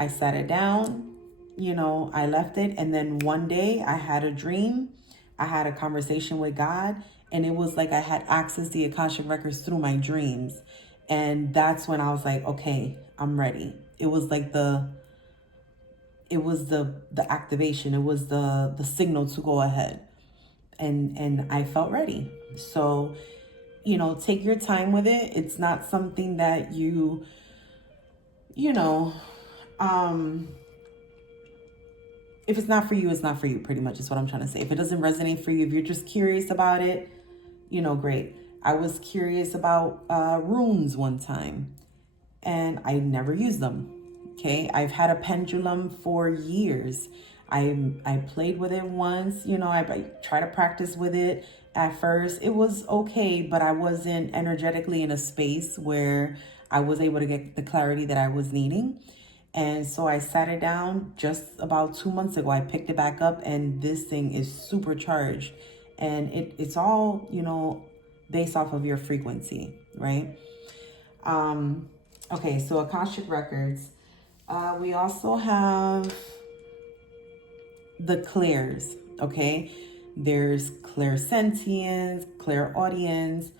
I sat it down, I left it. And then one day I had a dream. I had a conversation with God, and it was like I had accessed the Akashic Records through my dreams. And that's when I was like, okay, I'm ready. It was like the activation. It was the signal to go ahead. And I felt ready. So, take your time with it. It's not something that if it's not for you, it's not for you, pretty much is what I'm trying to say. If it doesn't resonate for you, if you're just curious about it, great. I was curious about runes one time, and I never used them. Okay, I've had a pendulum for years. I played with it once, I tried to practice with it. At first, it was okay, but I wasn't energetically in a space where I was able to get the clarity that I was needing. And so I sat it down just about 2 months ago. I picked it back up, and this thing is supercharged. And it's all, you know, based off of your frequency, right? Okay, so Akashic Records. We also have the clairs, okay? There's clairsentience, clairaudience.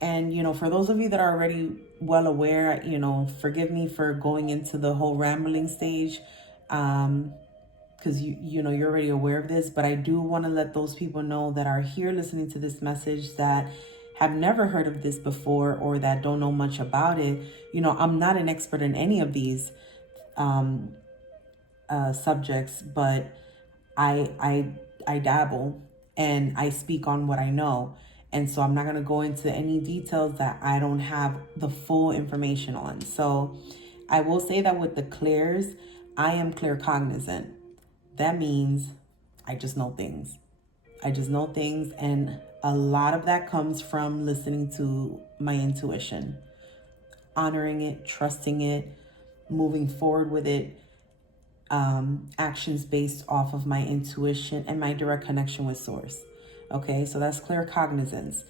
And, you know, for those of you that are already well aware, you know, forgive me for going into the whole rambling stage, because you know, you're already aware of this, but I do want to let those people know that are here listening to this message that have never heard of this before or that don't know much about it. You know, I'm not an expert in any of these subjects, but I dabble and I speak on what I know. And so I'm not going to go into any details that I don't have the full information on. So I will say that with the clairs, I am claircognizant. That means I just know things. I just know things. And a lot of that comes from listening to my intuition, honoring it, trusting it, moving forward with it. Actions based off of my intuition and my direct connection with source. Okay, so that's claircognizance.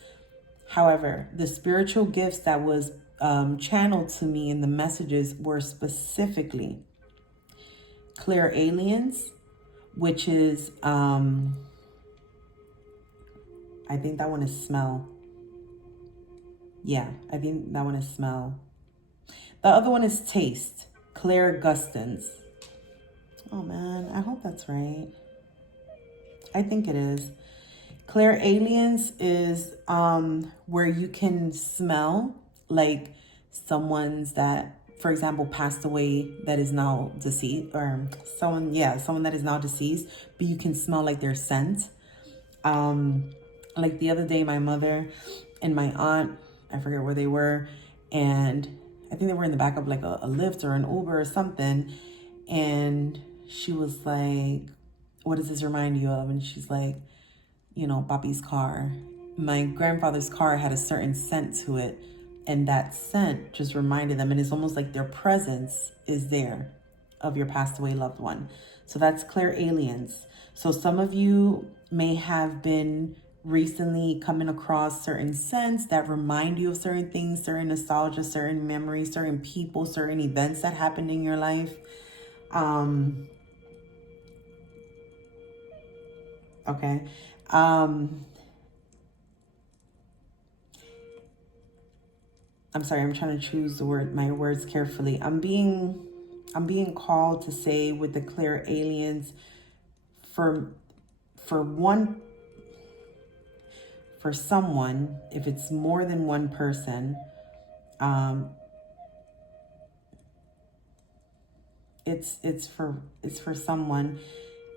However, the spiritual gifts that was channeled to me in the messages were specifically clairalience, which is, I think that one is smell. Yeah, I think that one is smell. The other one is taste, clairgustance. Oh man, I hope that's right. I think it is. Clairalience is where you can smell like someone's that, for example, passed away that is now deceased, or someone that is now deceased, but you can smell like their scent. Like the other day, my mother and my aunt, I forget where they were, and I think they were in the back of like a Lyft or an Uber or something, and she was like, "What does this remind you of?" And she's like, you know, Papi's car. My grandfather's car had a certain scent to it, and that scent just reminded them, and it's almost like their presence is there of your passed away loved one. So that's clairalience. So some of you may have been recently coming across certain scents that remind you of certain things, certain nostalgia, certain memories, certain people, certain events that happened in your life. Okay. I'm sorry, I'm trying to choose my words carefully. I'm being called to say with the clairalience for someone, if it's more than one person, it's for someone.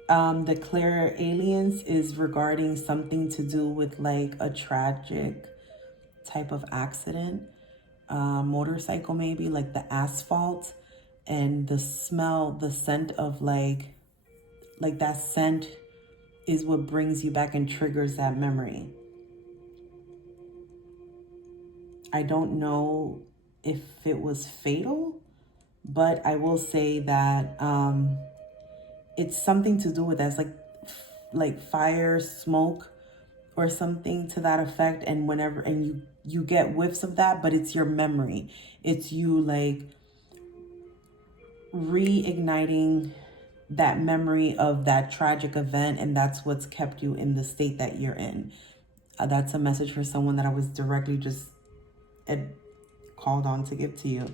The clairalience is regarding something to do with like a tragic type of accident, motorcycle maybe, like the asphalt, and the smell, the scent of like that scent is what brings you back and triggers that memory. I don't know if it was fatal, but I will say that it's something to do with that. It's like fire, smoke, or something to that effect. And whenever, and you get whiffs of that, but it's your memory. It's you like reigniting that memory of that tragic event, and that's what's kept you in the state that you're in. That's a message for someone that I was directly just called on to give to you.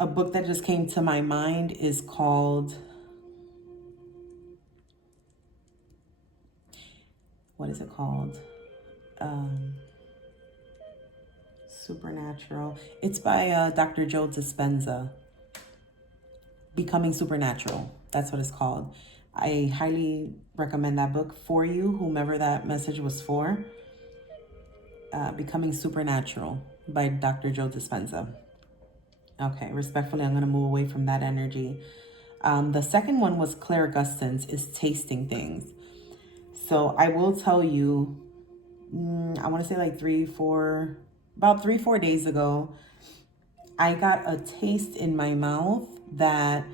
A book that just came to my mind is called, what is it called? Supernatural. It's by Dr. Joe Dispenza. Becoming Supernatural. That's what it's called. I highly recommend that book for you, whomever that message was for. Becoming Supernatural by Dr. Joe Dispenza. Okay, respectfully, I'm going to move away from that energy. The second one was clairgustance, is tasting things. So I will tell you, I want to say like 3-4 about 3-4 days ago, I got a taste in my mouth that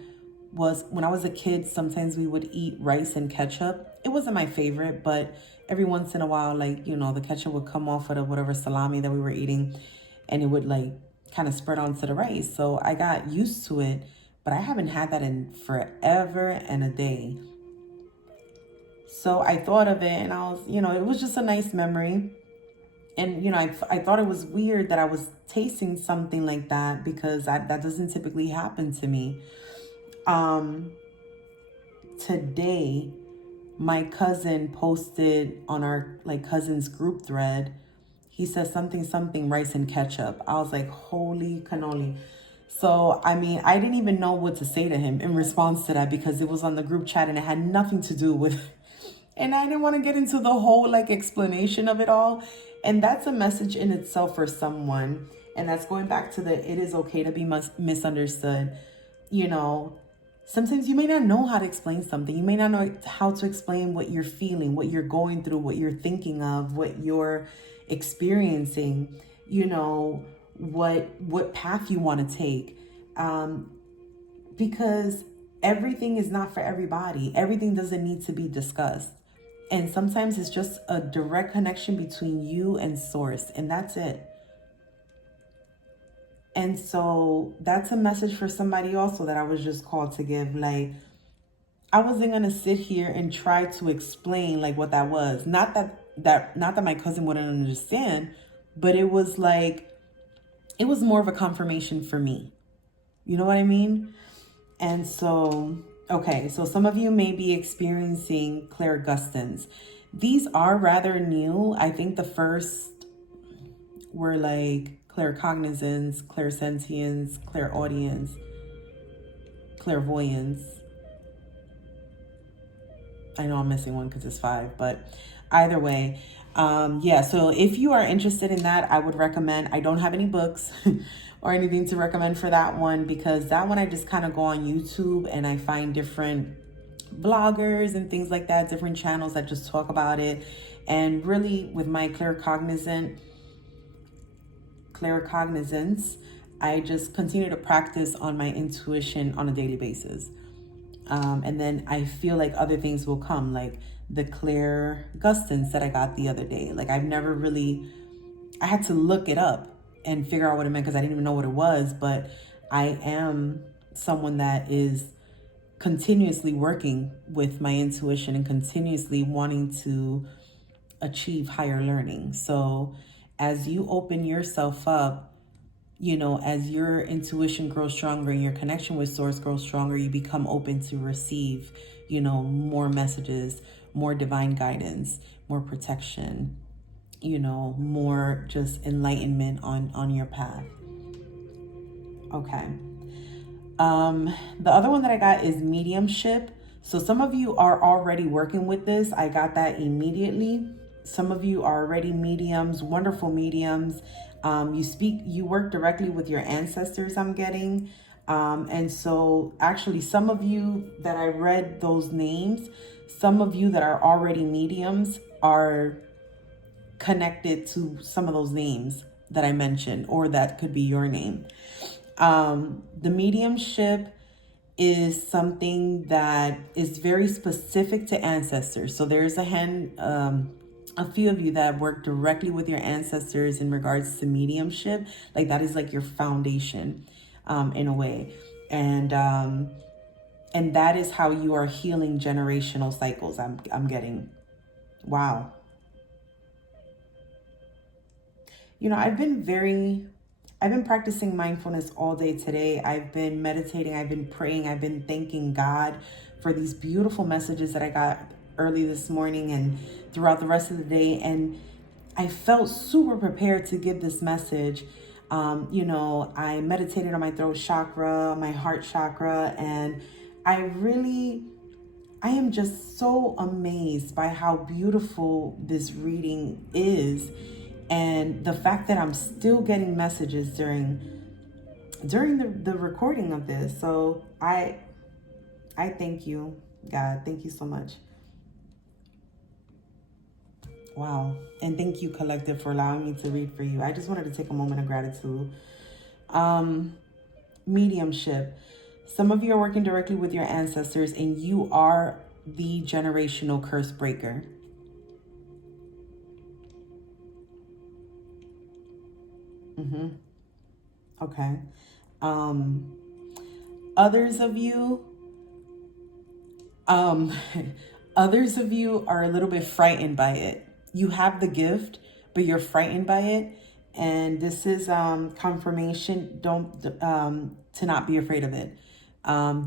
was, when I was a kid, sometimes we would eat rice and ketchup. It wasn't my favorite, but every once in a while, like, you know, the ketchup would come off of the whatever salami that we were eating, and it would like kind of spread onto the rice. So I got used to it, but I haven't had that in forever and a day. So I thought of it, and I was, you know, it was just a nice memory. And, you know, I thought it was weird that I was tasting something like that, because that doesn't typically happen to me. Today, my cousin posted on our like cousins group thread. He says something rice and ketchup. I was like, holy cannoli. So, I mean, I didn't even know what to say to him in response to that, because it was on the group chat and it had nothing to do with, and I didn't want to get into the whole like explanation of it all. And that's a message in itself for someone. And that's going back to the, it is okay to be misunderstood. You know, sometimes you may not know how to explain something. You may not know how to explain what you're feeling, what you're going through, what you're thinking of, what you're experiencing, you know, what path you want to take. Because everything is not for everybody. Everything doesn't need to be discussed. And sometimes it's just a direct connection between you and source, and that's it. And so that's a message for somebody also that I was just called to give. Like, I wasn't going to sit here and try to explain like what that was. Not that my cousin wouldn't understand, but it was like, it was more of a confirmation for me. You know what I mean? And so, okay, so some of you may be experiencing clairgustance. These are rather new. I think the first were like claircognizance, clairsentience, clairaudience, clairvoyance. I know I'm missing one because it's 5, but either way, yeah. So if you are interested in that, I would recommend, I don't have any books or anything to recommend for that one, because that one I just kind of go on YouTube and I find different bloggers and things like that, different channels that just talk about it. And really with my claircognizance, I just continue to practice on my intuition on a daily basis. And then I feel like other things will come, like the clairgustance that I got the other day. Like, I've never really, I had to look it up and figure out what it meant, because I didn't even know what it was. But I am someone that is continuously working with my intuition and continuously wanting to achieve higher learning. So as you open yourself up, you know, as your intuition grows stronger and your connection with source grows stronger, you become open to receive, you know, more messages, more divine guidance, more protection, you know, more just enlightenment on your path. Okay. The other one that I got is mediumship. So some of you are already working with this. I got that immediately. Some of you are already mediums, wonderful mediums. You work directly with your ancestors, I'm getting. And so actually some of you that I read those names, some of you that are already mediums are connected to some of those names that I mentioned, or that could be your name. The mediumship is something that is very specific to ancestors. So there's a few of you that work directly with your ancestors in regards to mediumship. Like, that is like your foundation, in a way. And that is how you are healing generational cycles. I'm getting, wow. You know, I've been practicing mindfulness all day today. I've been meditating, I've been praying, I've been thanking God for these beautiful messages that I got early this morning and throughout the rest of the day. And I felt super prepared to give this message. You know, I meditated on my throat chakra, my heart chakra, and I am just so amazed by how beautiful this reading is. And the fact that I'm still getting messages during the recording of this. So I thank you, God. Thank you so much. Wow. And thank you, Collective, for allowing me to read for you. I just wanted to take a moment of gratitude. Mediumship. Some of you are working directly with your ancestors, and you are the generational curse breaker. Okay. Others of you, um, others of you are a little bit frightened by it. You have the gift, but you're frightened by it. And this is confirmation. Don't to not be afraid of it.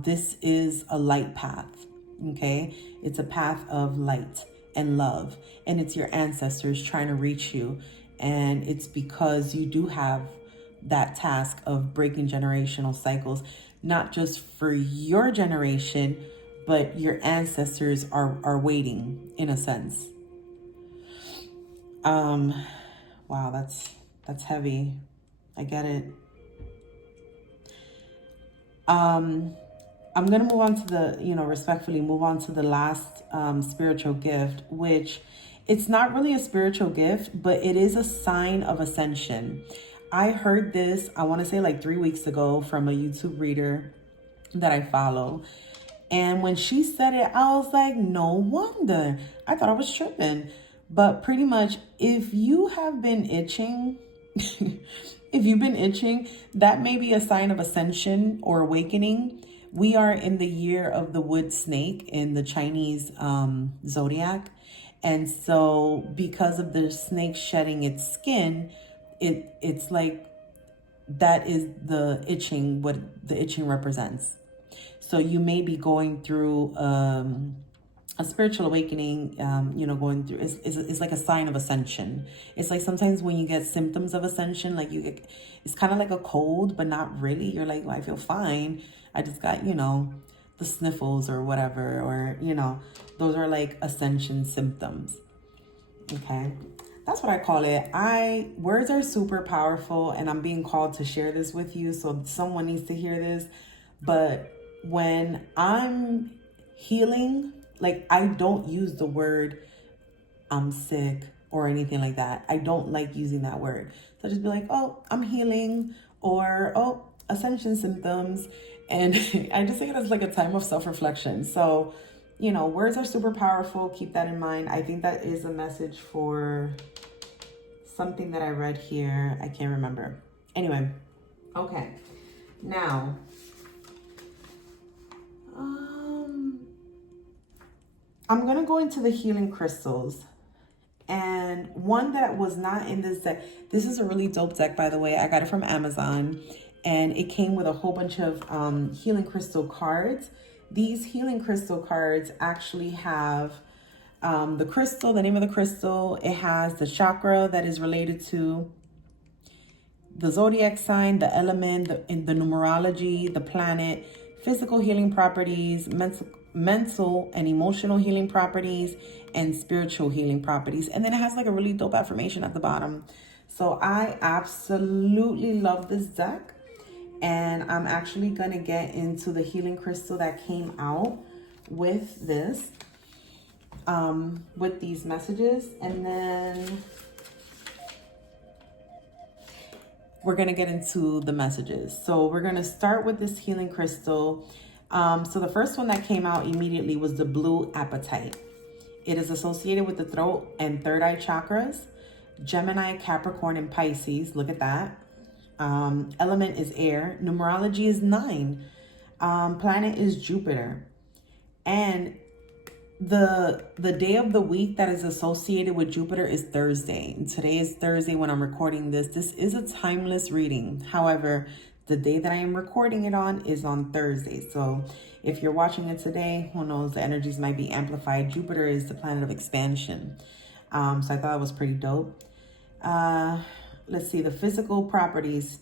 This is a light path. Okay, it's a path of light and love, and it's your ancestors trying to reach you. And it's because you do have that task of breaking generational cycles, not just for your generation, but your ancestors are waiting in a sense. Wow, that's heavy. I get it. I'm gonna move on to the, respectfully move on to the last spiritual gift, which it's not really a spiritual gift, but it is a sign of ascension. I heard this, I want to say like 3 weeks ago, from a YouTube reader that I follow. And when she said it, I was like, no wonder. I thought I was tripping. But pretty much, if you have been itching, if you've been itching, that may be a sign of ascension or awakening. We are in the year of the wood snake in the Chinese zodiac. And so because of the snake shedding its skin, it's like that is the itching, what the itching represents. So you may be going through a spiritual awakening, going through, it's like a sign of ascension. It's like sometimes when you get symptoms of ascension, like it's kind of like a cold, but not really. You're like, well, I feel fine. I just got, the sniffles or whatever, or, those are like ascension symptoms. Okay. That's what I call it. Words are super powerful, and I'm being called to share this with you. So someone needs to hear this. But when I'm healing, like, I don't use the word I'm sick or anything like that. I don't like using that word. So I just be like, oh, I'm healing, or, oh, ascension symptoms. And I just think it as like a time of self-reflection. So, words are super powerful. Keep that in mind. I think that is a message for something that I read here. I can't remember. Anyway, okay. Now, I'm going to go into the healing crystals. And one that was not in this deck. This is a really dope deck, by the way. I got it from Amazon. And it came with a whole bunch of healing crystal cards. These healing crystal cards actually have the crystal, the name of the crystal. It has the chakra that is related to the zodiac sign, the element, the numerology, the planet, physical healing properties, mental and emotional healing properties, and spiritual healing properties. And then it has like a really dope affirmation at the bottom. So I absolutely love this deck. And I'm actually going to get into the healing crystal that came out with this, with these messages. And then we're going to get into the messages. So we're going to start with this healing crystal. So the first one that came out immediately was the blue apatite. It is associated with the throat and third eye chakras, Gemini, Capricorn, and Pisces. Look at that. Element is air. Numerology is 9. Planet is Jupiter. And the day of the week that is associated with Jupiter is Thursday. And today is Thursday when I'm recording this. This is a timeless reading. However, the day that I am recording it on is on Thursday. So if you're watching it today, who knows, the energies might be amplified. Jupiter is the planet of expansion. So I thought that was pretty dope. Let's see, the physical properties.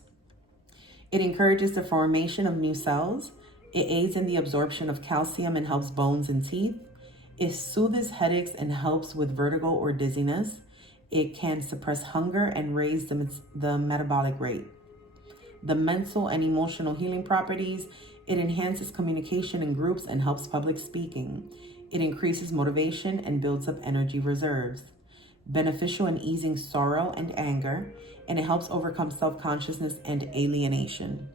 It encourages the formation of new cells. It aids in the absorption of calcium and helps bones and teeth. It soothes headaches and helps with vertigo or dizziness. It can suppress hunger and raise the metabolic rate. The mental and emotional healing properties. It enhances communication in groups and helps public speaking. It increases motivation and builds up energy reserves. beneficial in easing sorrow and anger, and it helps overcome self-consciousness and alienation.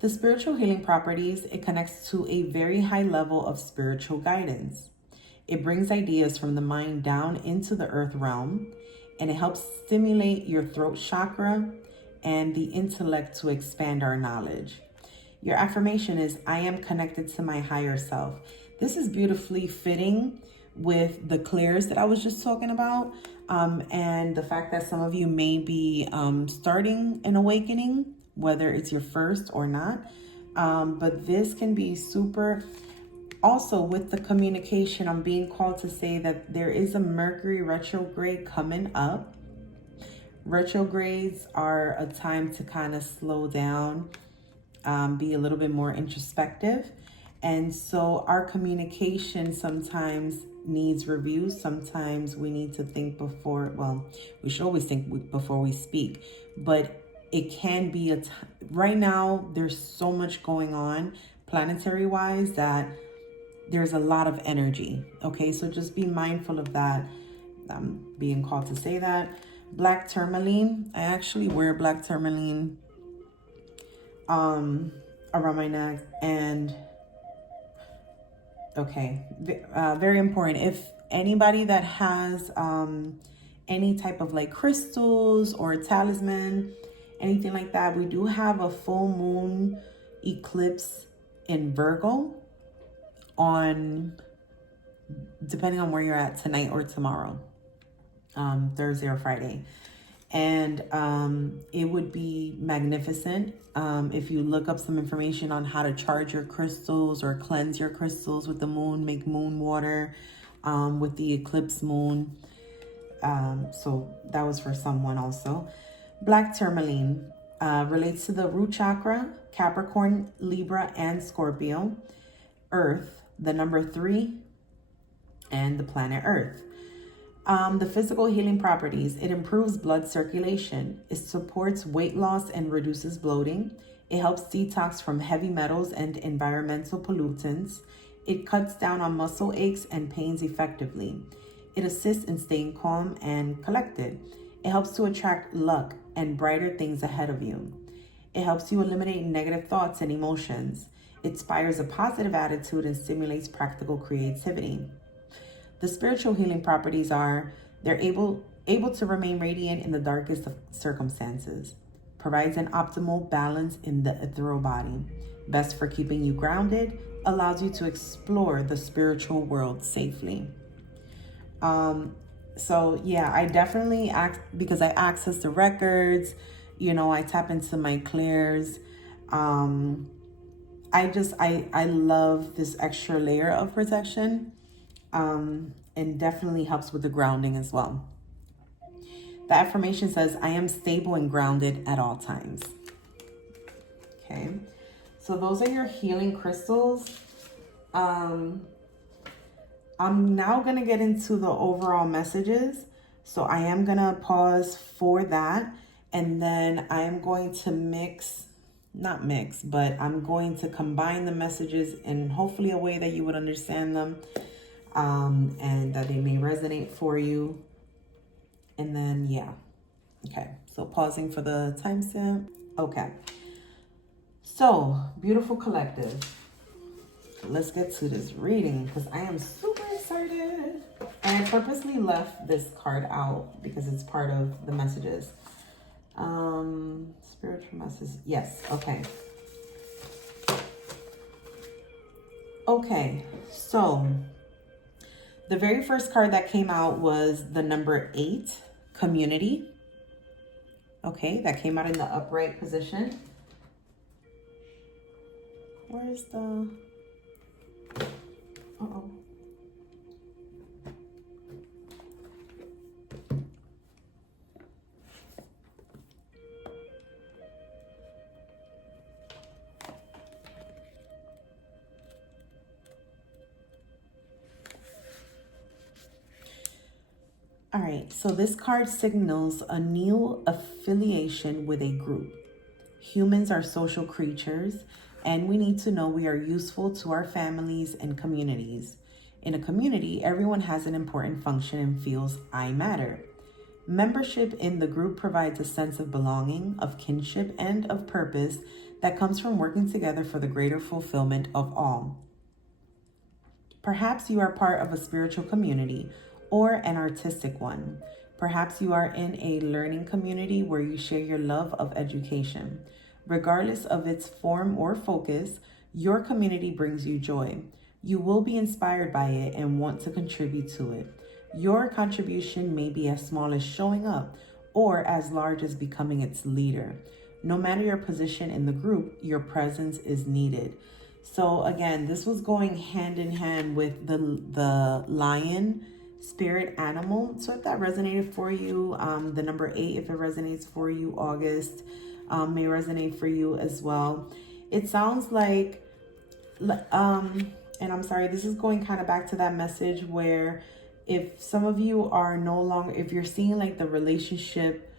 The spiritual healing properties, it connects to a very high level of spiritual guidance. It brings ideas from the mind down into the earth realm, and it helps stimulate your throat chakra and the intellect to expand our knowledge. Your affirmation is, I am connected to my higher self. This is beautifully fitting with the clears that I was just talking about, and the fact that some of you may be starting an awakening, whether it's your first or not. But this can be super. Also, with the communication, I'm being called to say that there is a Mercury retrograde coming up. Retrogrades are a time to kind of slow down, be a little bit more introspective. And so our communication sometimes needs review. Sometimes we need to think before, well, we should always think before we speak, but it can be right now, there's so much going on planetary wise that there's a lot of energy. Okay, so just be mindful of that. I'm being called to say that. Black tourmaline. I actually wear black tourmaline around my neck. And okay, very important. If anybody that has any type of like crystals or talisman, anything like that, we do have a full moon eclipse in Virgo on, depending on where you're at, tonight or tomorrow, Thursday or Friday. And it would be magnificent if you look up some information on how to charge your crystals or cleanse your crystals with the moon, make moon water with the eclipse moon. So that was for someone also. Black tourmaline relates to the root chakra, Capricorn, Libra, and Scorpio, Earth, the number 3, and the planet Earth. The physical healing properties, it improves blood circulation. It supports weight loss and reduces bloating. It helps detox from heavy metals and environmental pollutants. It cuts down on muscle aches and pains effectively. It assists in staying calm and collected. It helps to attract luck and brighter things ahead of you. It helps you eliminate negative thoughts and emotions. It inspires a positive attitude and stimulates practical creativity. The spiritual healing properties are, they're able to remain radiant in the darkest of circumstances. Provides an optimal balance in the ethereal body. Best for keeping you grounded. Allows you to explore the spiritual world safely. So yeah, I definitely because I access the records, I tap into my clears. I love this extra layer of protection. And definitely helps with the grounding as well. The affirmation says, I am stable and grounded at all times. Okay. So those are your healing crystals. I'm now going to get into the overall messages. So I am going to pause for that. And then I am going to I'm going to combine the messages in hopefully a way that you would understand them. And that they may resonate for you. And then, yeah. Okay. So pausing for the timestamp. Okay. So, beautiful collective. Let's get to this reading because I am super excited. And I purposely left this card out because it's part of the messages. Spiritual messages. Yes. Okay. Okay. So, the very first card that came out was the number 8, community. Okay, that came out in the upright position. Where's the... Uh-oh. All right, so this card signals a new affiliation with a group. Humans are social creatures, and we need to know we are useful to our families and communities. In a community, everyone has an important function and feels I matter. Membership in the group provides a sense of belonging, of kinship, and of purpose that comes from working together for the greater fulfillment of all. Perhaps you are part of a spiritual community or an artistic one. Perhaps you are in a learning community where you share your love of education. Regardless of its form or focus, your community brings you joy. You will be inspired by it and want to contribute to it. Your contribution may be as small as showing up or as large as becoming its leader. No matter your position in the group, your presence is needed. So again, this was going hand in hand with the lion spirit animal. So if that resonated for you, the number 8, if it resonates for you, August, may resonate for you as well. It sounds like, and I'm sorry, this is going kind of back to that message where if some of you are no longer, if you're seeing like the relationship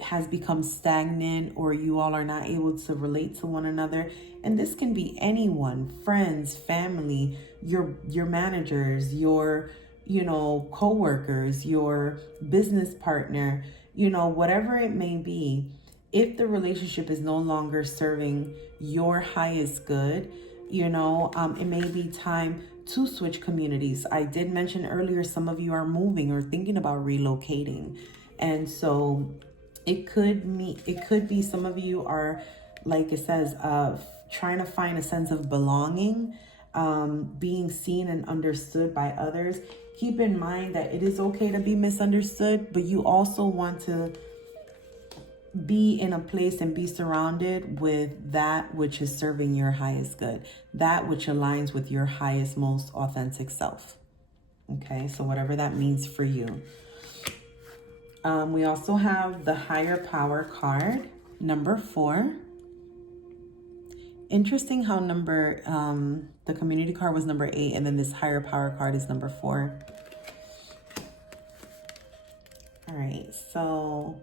has become stagnant, or you all are not able to relate to one another, and this can be anyone, friends, family, your managers, your co-workers, your business partner, whatever it may be. If the relationship is no longer serving your highest good, it may be time to switch communities. I did mention earlier, some of you are moving or thinking about relocating. And so it could be some of you are, like it says, trying to find a sense of belonging, being seen and understood by others. Keep in mind that it is okay to be misunderstood, but you also want to be in a place and be surrounded with that which is serving your highest good, that which aligns with your highest, most authentic self. Okay, so whatever that means for you. We also have the higher power card, number 4. Interesting how the community card was number 8, and then this higher power card is number 4. All right, so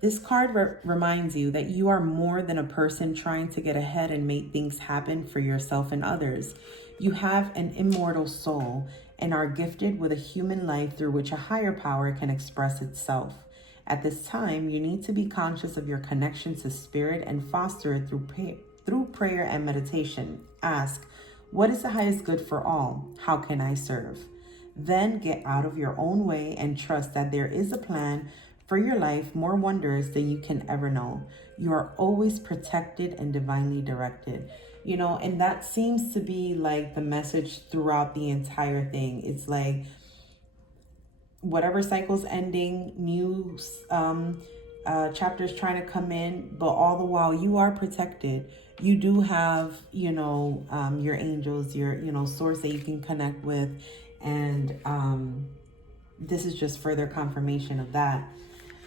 this card reminds you that you are more than a person trying to get ahead and make things happen for yourself and others. You have an immortal soul and are gifted with a human life through which a higher power can express itself. At this time, you need to be conscious of your connection to spirit and foster it through prayer and meditation. Ask, what is the highest good for all? How can I serve? Then get out of your own way and trust that there is a plan for your life more wondrous than you can ever know. You are always protected and divinely directed. And that seems to be like the message throughout the entire thing. It's like whatever cycle's ending, new chapters trying to come in, but all the while you are protected. You do have, your angels, your, source that you can connect with. And this is just further confirmation of that.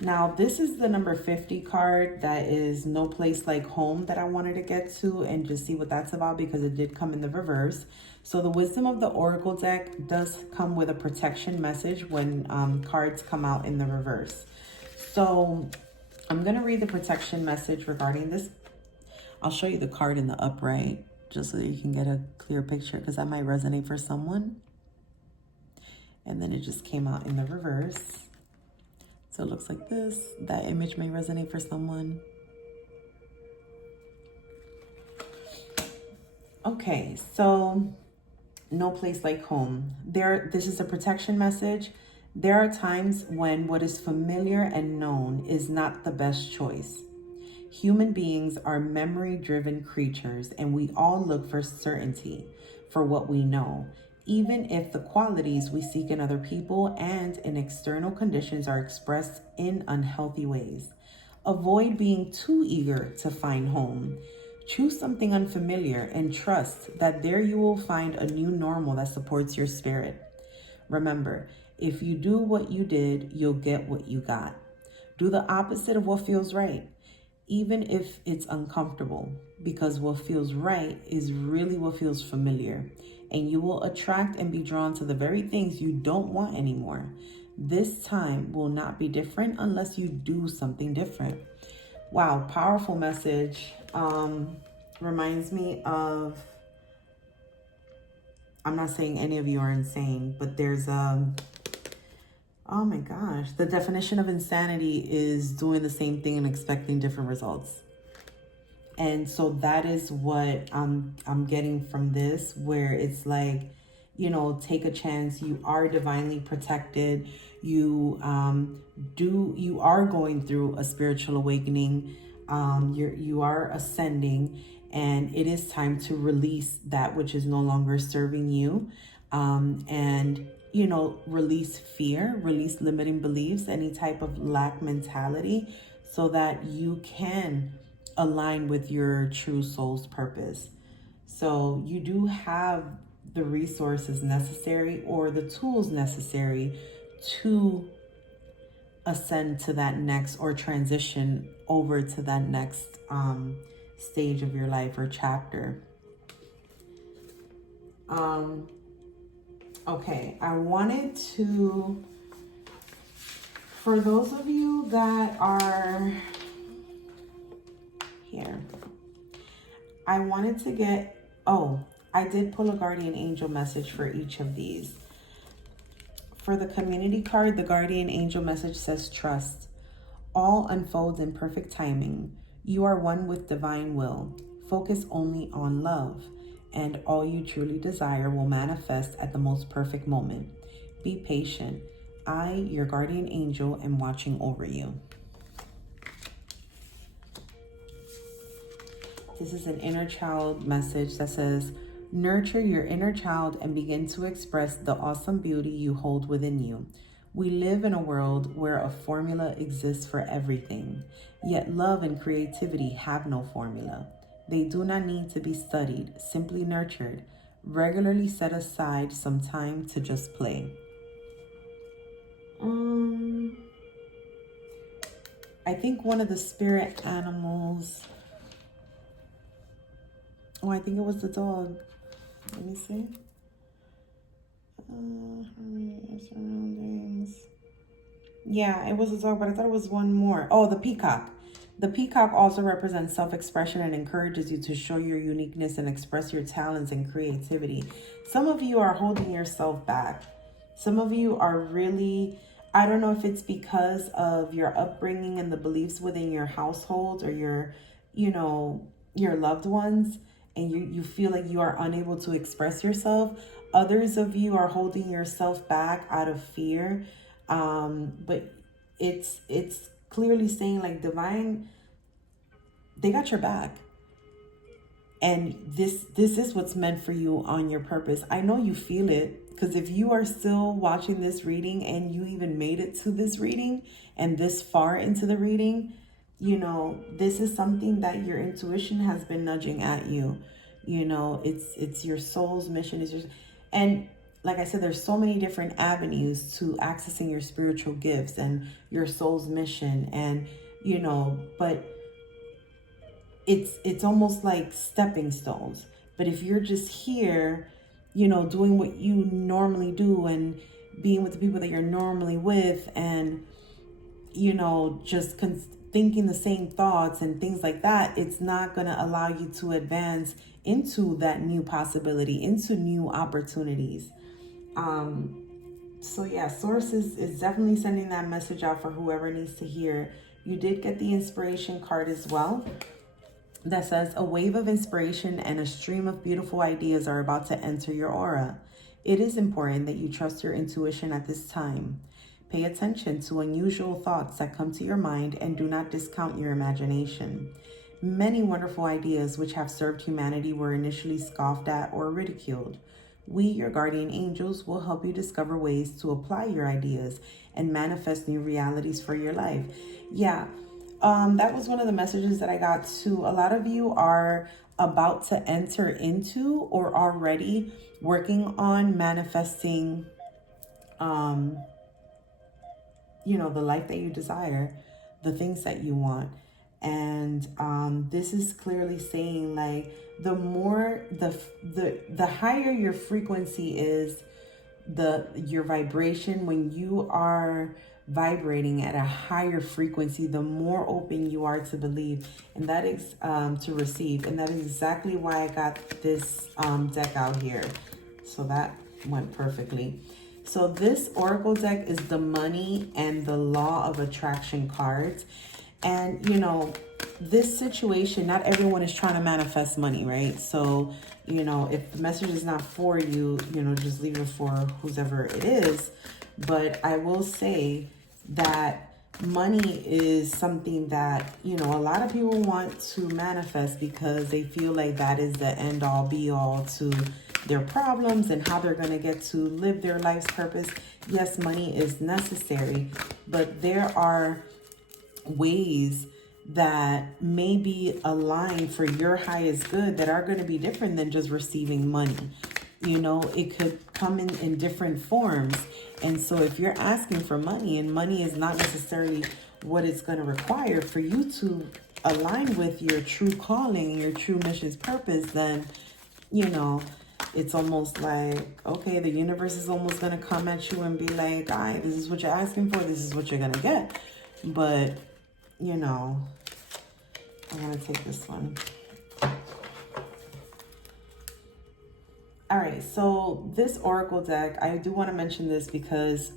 Now, this is the number 50 card. That is No Place Like Home that I wanted to get to and just see what that's about, because it did come in the reverse. So the Wisdom of the Oracle deck does come with a protection message when cards come out in the reverse. So I'm going to read the protection message regarding this. I'll show you the card in the upright just so that you can get a clear picture, because that might resonate for someone. And then it just came out in the reverse. So it looks like this. That image may resonate for someone. Okay, so No Place Like Home. This is a protection message. There are times when what is familiar and known is not the best choice. Human beings are memory-driven creatures, and we all look for certainty for what we know, even if the qualities we seek in other people and in external conditions are expressed in unhealthy ways. Avoid being too eager to find home. Choose something unfamiliar and trust that there you will find a new normal that supports your spirit. Remember, if you do what you did, you'll get what you got. Do the opposite of what feels right, even if it's uncomfortable, because what feels right is really what feels familiar. And you will attract and be drawn to the very things you don't want anymore. This time will not be different unless you do something different. Wow, powerful message. Reminds me of I'm not saying any of you are insane, but there's oh my gosh, the definition of insanity is doing the same thing and expecting different results. And so that is what I'm getting from this, where it's like, you know, take a chance. You are divinely protected. You you are going through a spiritual awakening. You are ascending, and it is time to release that which is no longer serving you. And you know, release fear, release limiting beliefs, any type of lack mentality, so that you can align with your true soul's purpose. So you do have the resources necessary or the tools necessary to ascend to that next, or transition over to that next stage of your life or chapter. Okay, I wanted to, for those of you that are here, I wanted to get, I did pull a guardian angel message for each of these. For the community card, the guardian angel message says, trust. All unfolds in perfect timing. You are one with divine will. Focus only on love, and all you truly desire will manifest at the most perfect moment. Be patient. I, your guardian angel, am watching over you. This is an inner child message that says, nurture your inner child and begin to express the awesome beauty you hold within you. We live in a world where a formula exists for everything, yet love and creativity have no formula. They do not need to be studied, simply nurtured. Regularly set aside some time to just play. I think one of the spirit animals, I think it was the dog. Let me see. Surroundings. Yeah, it was a dog, but I thought it was one more. Oh, the peacock. The peacock also represents self-expression and encourages you to show your uniqueness and express your talents and creativity. Some of you are holding yourself back. Some of you are really, I don't know if it's because of your upbringing and the beliefs within your household or your, you know, your loved ones, and you feel like you are unable to express yourself. Others of you are holding yourself back out of fear. But it's clearly saying like divine, they got your back. And this is what's meant for you on your purpose. I know you feel it, because if you are still watching this reading and you even made it to this reading and this far into the reading, you know, this is something that your intuition has been nudging at you. You know, it's your soul's mission. And like I said, there's so many different avenues to accessing your spiritual gifts and your soul's mission. And, you know, but it's almost like stepping stones. But if you're just here, you know, doing what you normally do and being with the people that you're normally with, and, you know, just thinking the same thoughts and things like that, it's not going to allow you to advance into that new possibility, into new opportunities. So yeah, Source is definitely sending that message out for whoever needs to hear. You did get the inspiration card as well that says, a wave of inspiration and a stream of beautiful ideas are about to enter your aura. It is important that you trust your intuition at this time. Pay attention to unusual thoughts that come to your mind and do not discount your imagination. Many wonderful ideas which have served humanity were initially scoffed at or ridiculed. We, your guardian angels, will help you discover ways to apply your ideas and manifest new realities for your life. Yeah, that was one of the messages that I got too. A lot of you are about to enter into or already working on manifesting, you know, the life that you desire, the things that you want. And this is clearly saying like the more the higher your frequency is, your vibration, when you are vibrating at a higher frequency, the more open you are to believe, and that is to receive. And that is exactly why I got this deck out here. So that went perfectly. So this oracle deck is the money and the law of attraction cards. And, you know, this situation, not everyone is trying to manifest money, right? So, you know, if the message is not for you, you know, just leave it for whoever it is. But I will say that money is something that, you know, a lot of people want to manifest because they feel like that is the end all be all to their problems and how they're going to get to live their life's purpose. Yes, money is necessary, but there are ways that may be aligned for your highest good that are going to be different than just receiving money. You know, it could come in different forms. And so if you're asking for money and money is not necessarily what it's going to require for you to align with your true calling, your true mission's purpose, then, you know, it's almost like, okay, the universe is almost going to come at you and be like, all right, this is what you're asking for. This is what you're going to get. But, you know, I'm going to take this one. All right, so this oracle deck, I do want to mention this because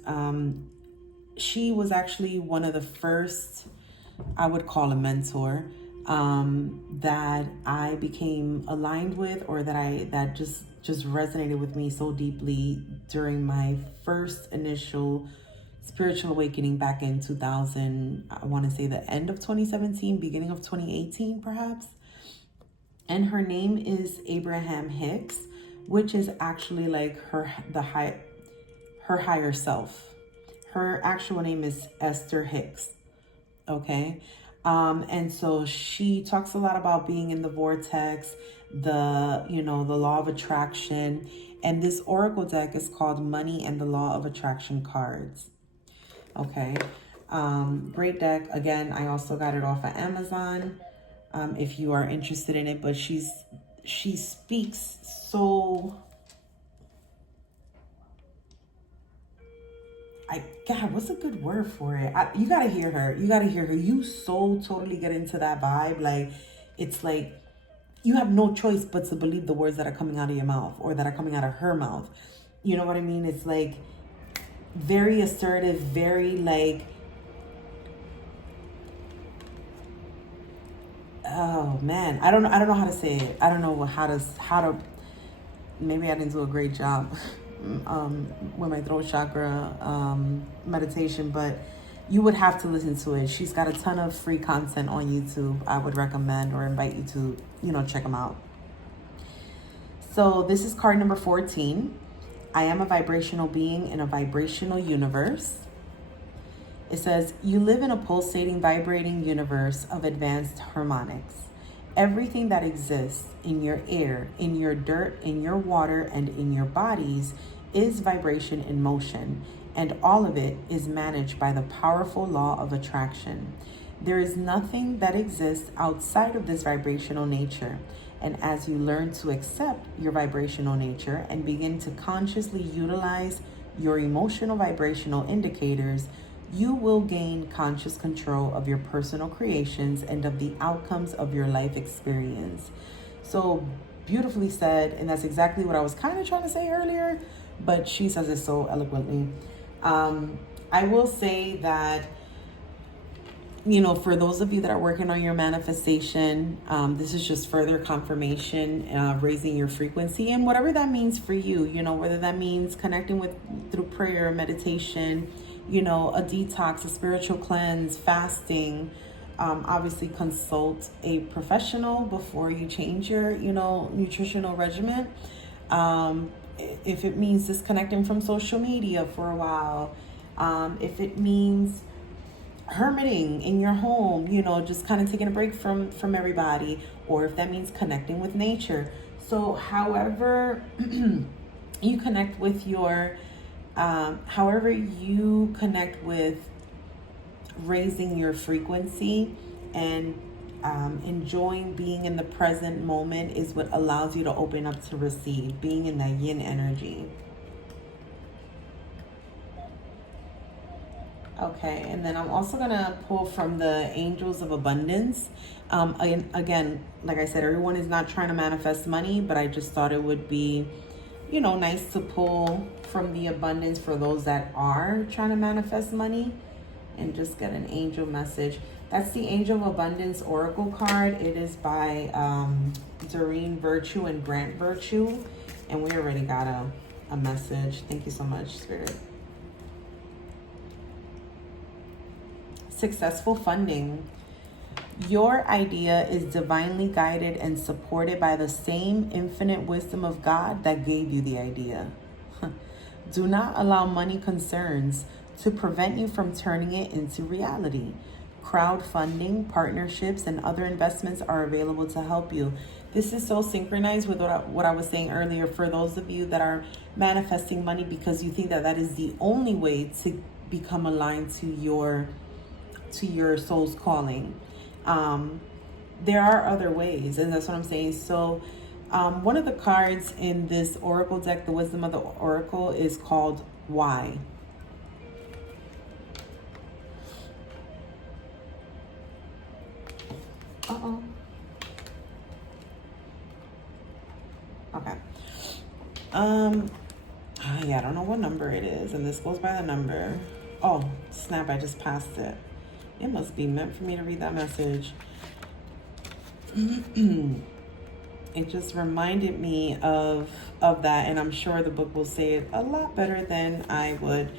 she was actually one of the first, I would call a mentor, that I became aligned with, or that just resonated with me so deeply during my first initial spiritual awakening back in 2000. I want to say the end of 2017, beginning of 2018, perhaps. And her name is Abraham Hicks, which is actually like her higher self. Her actual name is Esther Hicks. Okay. And so she talks a lot about being in the vortex, the law of attraction. And this oracle deck is called Money and the Law of Attraction cards. Okay. Great deck. Again, I also got it off of Amazon. If you are interested in it, but she speaks so, God, what's a good word for it? You gotta hear her. You so totally get into that vibe. Like, it's like you have no choice but to believe the words that are coming out of your mouth or that are coming out of her mouth. You know what I mean? It's like very assertive, very like, oh man, I don't know how to say it. I don't know how to maybe I didn't do a great job with my throat chakra meditation, but you would have to listen to it. She's got a ton of free content on YouTube. I would recommend or invite you to, check them out. So this is card number 14. I am a vibrational being in a vibrational universe. It says, you live in a pulsating, vibrating universe of advanced harmonics. Everything that exists in your air, in your dirt, in your water, and in your bodies is vibration in motion, and all of it is managed by the powerful law of attraction. There is nothing that exists outside of this vibrational nature, and as you learn to accept your vibrational nature and begin to consciously utilize your emotional vibrational indicators, you will gain conscious control of your personal creations and of the outcomes of your life experience. So beautifully said, and that's exactly what I was kind of trying to say earlier, but she says it so eloquently. I will say that, for those of you that are working on your manifestation, this is just further confirmation, raising your frequency, and whatever that means for you, whether that means connecting through prayer, meditation, a detox, a spiritual cleanse, fasting. Obviously consult a professional before you change your, nutritional regimen. If it means disconnecting from social media for a while, if it means hermiting in your home, just kind of taking a break from everybody, or if that means connecting with nature. So however you connect with however you connect with raising your frequency and enjoying being in the present moment is what allows you to open up to receive, being in that yin energy. Okay, and then I'm also going to pull from the Angels of Abundance. Again, like I said, everyone is not trying to manifest money, but I just thought it would be you know, nice to pull from the abundance for those that are trying to manifest money, and just get an angel message. That's the Angel of Abundance Oracle card. It is by Doreen Virtue and Grant Virtue. And we already got a message. Thank you so much, Spirit. Successful funding. Your idea is divinely guided and supported by the same infinite wisdom of God that gave you the idea. Do not allow money concerns to prevent you from turning it into reality. Crowdfunding, partnerships, and other investments are available to help you. This is so synchronized with what I was saying earlier for those of you that are manifesting money because you think that that is the only way to become aligned to your soul's calling. There are other ways, and that's what I'm saying. So one of the cards in this oracle deck, the Wisdom of the Oracle, is called Why. Uh-oh. Okay. Yeah, I don't know what number it is, and this goes by the number. Oh, snap, I just passed it. It must be meant for me to read that message. It just reminded me of that, and I'm sure the book will say it a lot better than I would.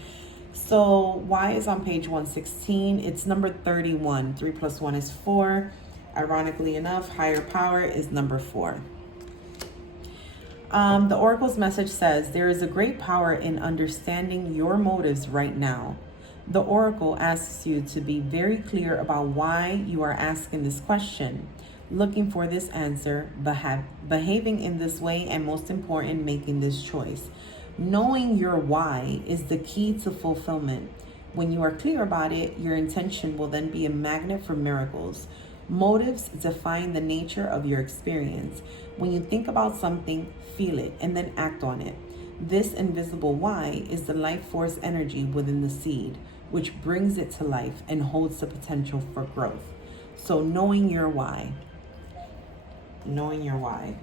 So Y is on page 116. It's number 31. 3 plus 1 is 4. Ironically enough, higher power is number 4. The Oracle's message says, there is a great power in understanding your motives right now. The Oracle asks you to be very clear about why you are asking this question, looking for this answer, behaving in this way, and most important, making this choice. Knowing your why is the key to fulfillment. When you are clear about it, your intention will then be a magnet for miracles. Motives define the nature of your experience. When you think about something, feel it, and then act on it. This invisible why is the life force energy within the seed, which brings it to life and holds the potential for growth. So knowing your why. Knowing your why.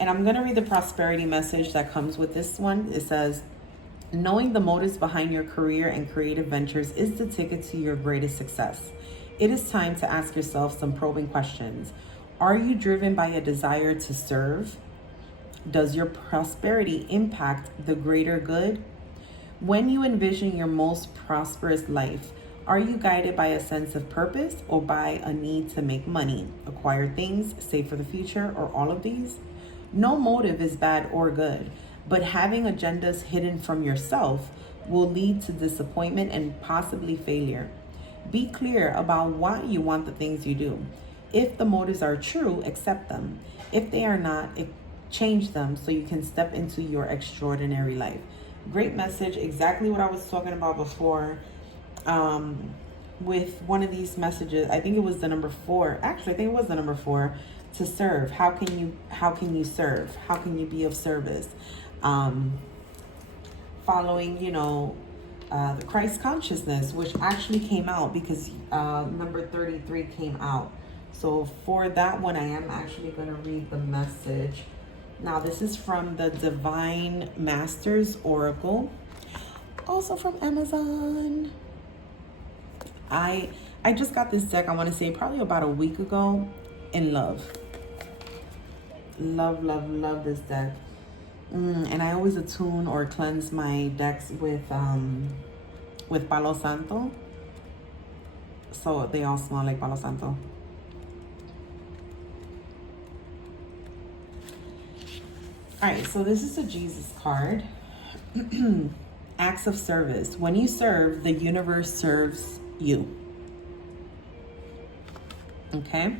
And I'm going to read the prosperity message that comes with this one. It says, knowing the motives behind your career and creative ventures is the ticket to your greatest success. It is time to ask yourself some probing questions. Are you driven by a desire to serve? Does your prosperity impact the greater good? When you envision your most prosperous life, are you guided by a sense of purpose or by a need to make money, acquire things, save for the future, or all of these? No motive is bad or good, but having agendas hidden from yourself will lead to disappointment and possibly failure. Be clear about why you want the things you do. If the motives are true, accept them. If they are not, change them so you can step into your extraordinary life. Great message. Exactly what I was talking about before with one of these messages. I think it was the number 4. Actually, I think it was the number 4. To serve. How can you serve? How can you be of service? Following, the Christ consciousness, which actually came out because number 33 came out. So for that one, I am actually going to read the message. Now, this is from the Divine Masters Oracle, also from Amazon. I just got this deck, I want to say probably about a week ago, in love. Love this deck. And I always attune or cleanse my decks with Palo Santo. So they all smell like Palo Santo. All right, so this is a Jesus card. Acts of service. When you serve, the universe serves you. Okay?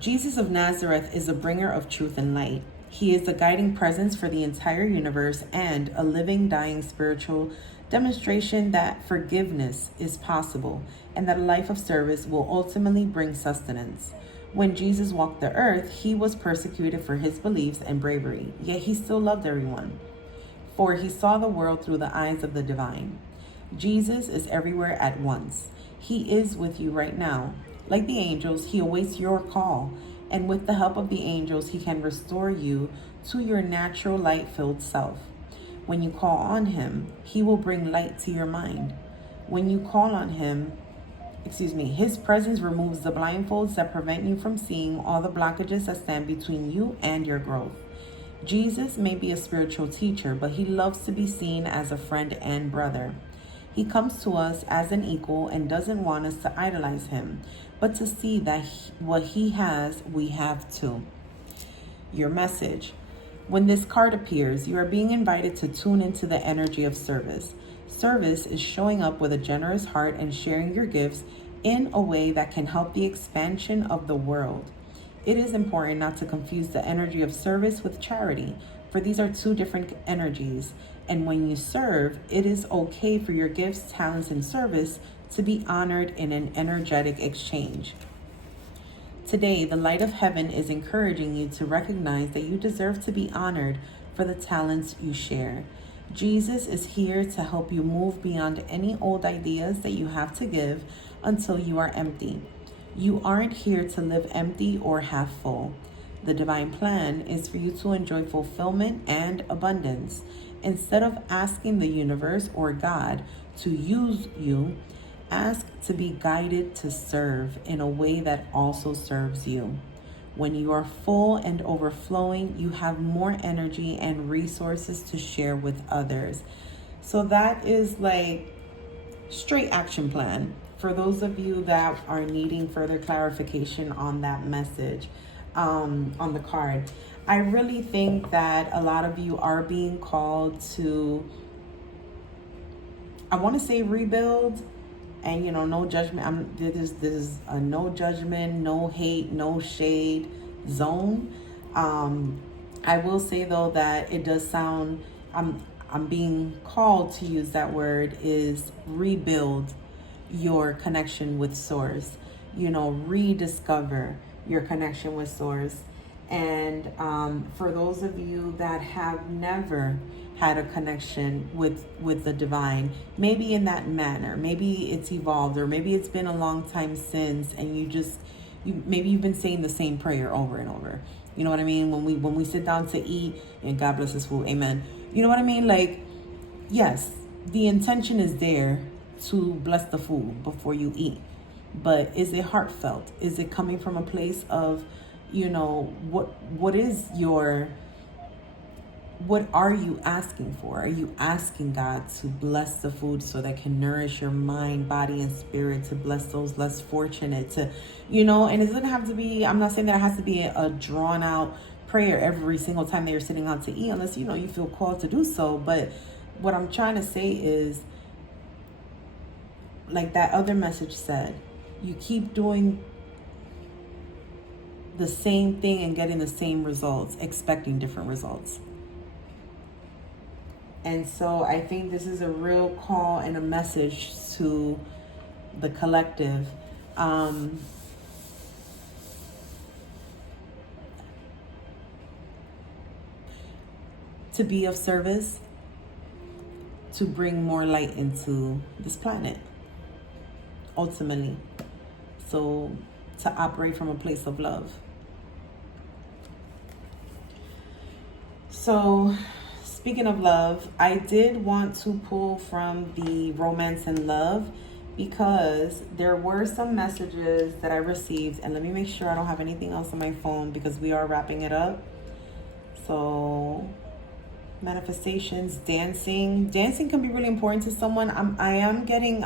Jesus of Nazareth is a bringer of truth and light. He is the guiding presence for the entire universe and a living, dying spiritual demonstration that forgiveness is possible and that a life of service will ultimately bring sustenance. When Jesus walked the earth, he was persecuted for his beliefs and bravery, yet he still loved everyone, for he saw the world through the eyes of the divine. Jesus is everywhere at once. He is with you right now. Like the angels, he awaits your call. And with the help of the angels, he can restore you to your natural light-filled self. When you call on him, he will bring light to your mind. When you call on him, his presence removes the blindfolds that prevent you from seeing all the blockages that stand between you and your growth. Jesus may be a spiritual teacher, but he loves to be seen as a friend and brother. He comes to us as an equal and doesn't want us to idolize him, but to see that what he has, we have too. Your message. When this card appears, you are being invited to tune into the energy of service. Service is showing up with a generous heart and sharing your gifts in a way that can help the expansion of the world. It is important not to confuse the energy of service with charity, for these are two different energies. And when you serve, it is okay for your gifts, talents, and service to be honored in an energetic exchange. Today, the light of heaven is encouraging you to recognize that you deserve to be honored for the talents you share. Jesus is here to help you move beyond any old ideas that you have to give until you are empty. You aren't here to live empty or half full. The divine plan is for you to enjoy fulfillment and abundance. Instead of asking the universe or God to use you, ask to be guided to serve in a way that also serves you. When you are full and overflowing, you have more energy and resources to share with others. So that is like straight action plan for those of you that are needing further clarification on that message on the card. I really think that a lot of you are being called to, I want to say, rebuild. And, you know, no judgment. This is a no judgment, no hate, no shade zone. I will say, though, that it does sound, I'm being called to use that word, is rebuild your connection with Source. You know, rediscover your connection with Source. And for those of you that have never had a connection with the divine, maybe in that manner, maybe it's evolved, or maybe it's been a long time since, and maybe you've been saying the same prayer over and over. You know what I mean? When we sit down to eat, and God bless this food, amen. You know what I mean? Like, yes, the intention is there to bless the food before you eat, but is it heartfelt? Is it coming from a place of, you know, what are you asking for? Are you asking God to bless the food so that can nourish your mind, body, and spirit, to bless those less fortunate, to, you know, and it doesn't have to be, I'm not saying that it has to be a drawn out prayer every single time that you're sitting out to eat, unless, you know, you feel called to do so. But what I'm trying to say is, like that other message said, you keep doing the same thing and getting the same results, expecting different results. And so I think this is a real call and a message to the collective. To be of service, to bring more light into this planet, ultimately. So to operate from a place of love. So speaking of love, I did want to pull from the romance and love because there were some messages that I received, and let me make sure I don't have anything else on my phone because we are wrapping it up. So manifestations, dancing can be really important to someone. I am getting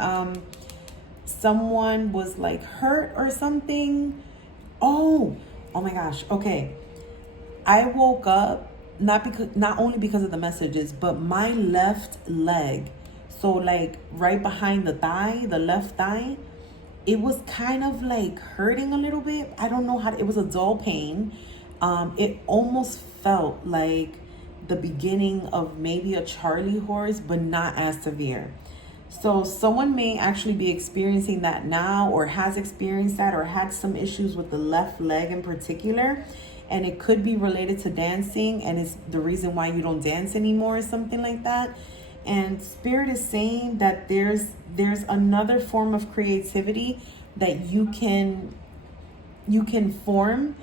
someone was like hurt or something. Oh my gosh. Okay, I woke up not only because of the messages, but my left leg, so like right behind the thigh, the left thigh, it was kind of like hurting a little bit. I don't know how it was a dull pain. It almost felt like the beginning of maybe a Charlie horse, but not as severe. So someone may actually be experiencing that now, or has experienced that, or had some issues with the left leg in particular. And it could be related to dancing, and it's the reason why you don't dance anymore or something like that. And Spirit is saying that there's another form of creativity that you can form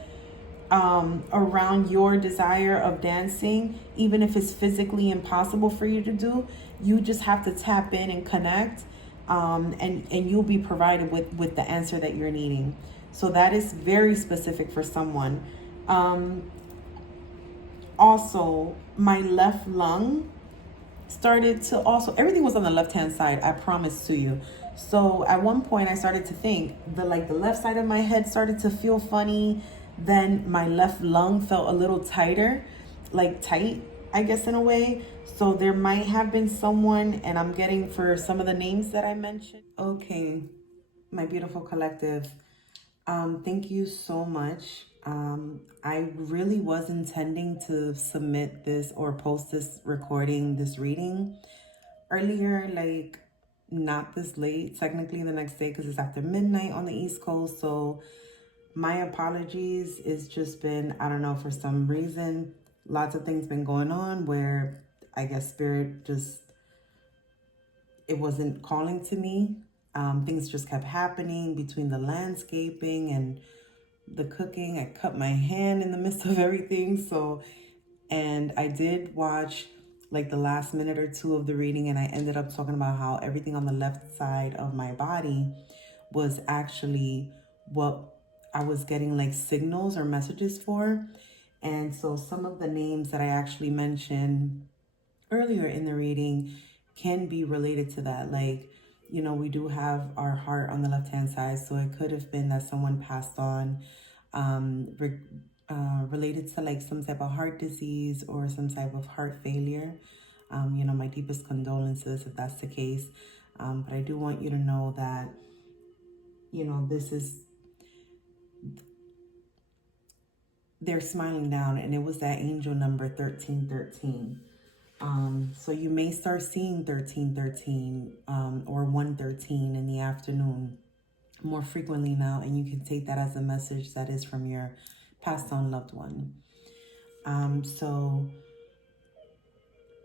around your desire of dancing, even if it's physically impossible for you to do. You just have to tap in and connect, and you'll be provided with the answer that you're needing. So that is very specific for someone. Also, my left lung started to also, everything was on the left hand side, I promise to you. So at one point I started to think the left side of my head started to feel funny. Then my left lung felt a little tighter, like tight, I guess, in a way. So there might have been someone, and I'm getting for some of the names that I mentioned. Okay, my beautiful collective. Thank you so much. I really was intending to submit this or post this recording, this reading earlier, like not this late, technically the next day, because it's after midnight on the East Coast. So my apologies. It's just been, I don't know, for some reason, lots of things been going on where I guess Spirit just, it wasn't calling to me. Things just kept happening between the landscaping and the cooking. I cut my hand in the midst of everything. So, and I did watch like the last minute or two of the reading, and I ended up talking about how everything on the left side of my body was actually what I was getting like signals or messages for. And so some of the names that I actually mentioned earlier in the reading can be related to that. Like, you know, we do have our heart on the left-hand side, so it could have been that someone passed on related to like some type of heart disease or some type of heart failure. You know, my deepest condolences if that's the case. But I do want you to know that, you know, this is, they're smiling down, and it was that angel number 1313. So you may start seeing 1313 or 113 in the afternoon more frequently now, and you can take that as a message that is from your passed on loved one. So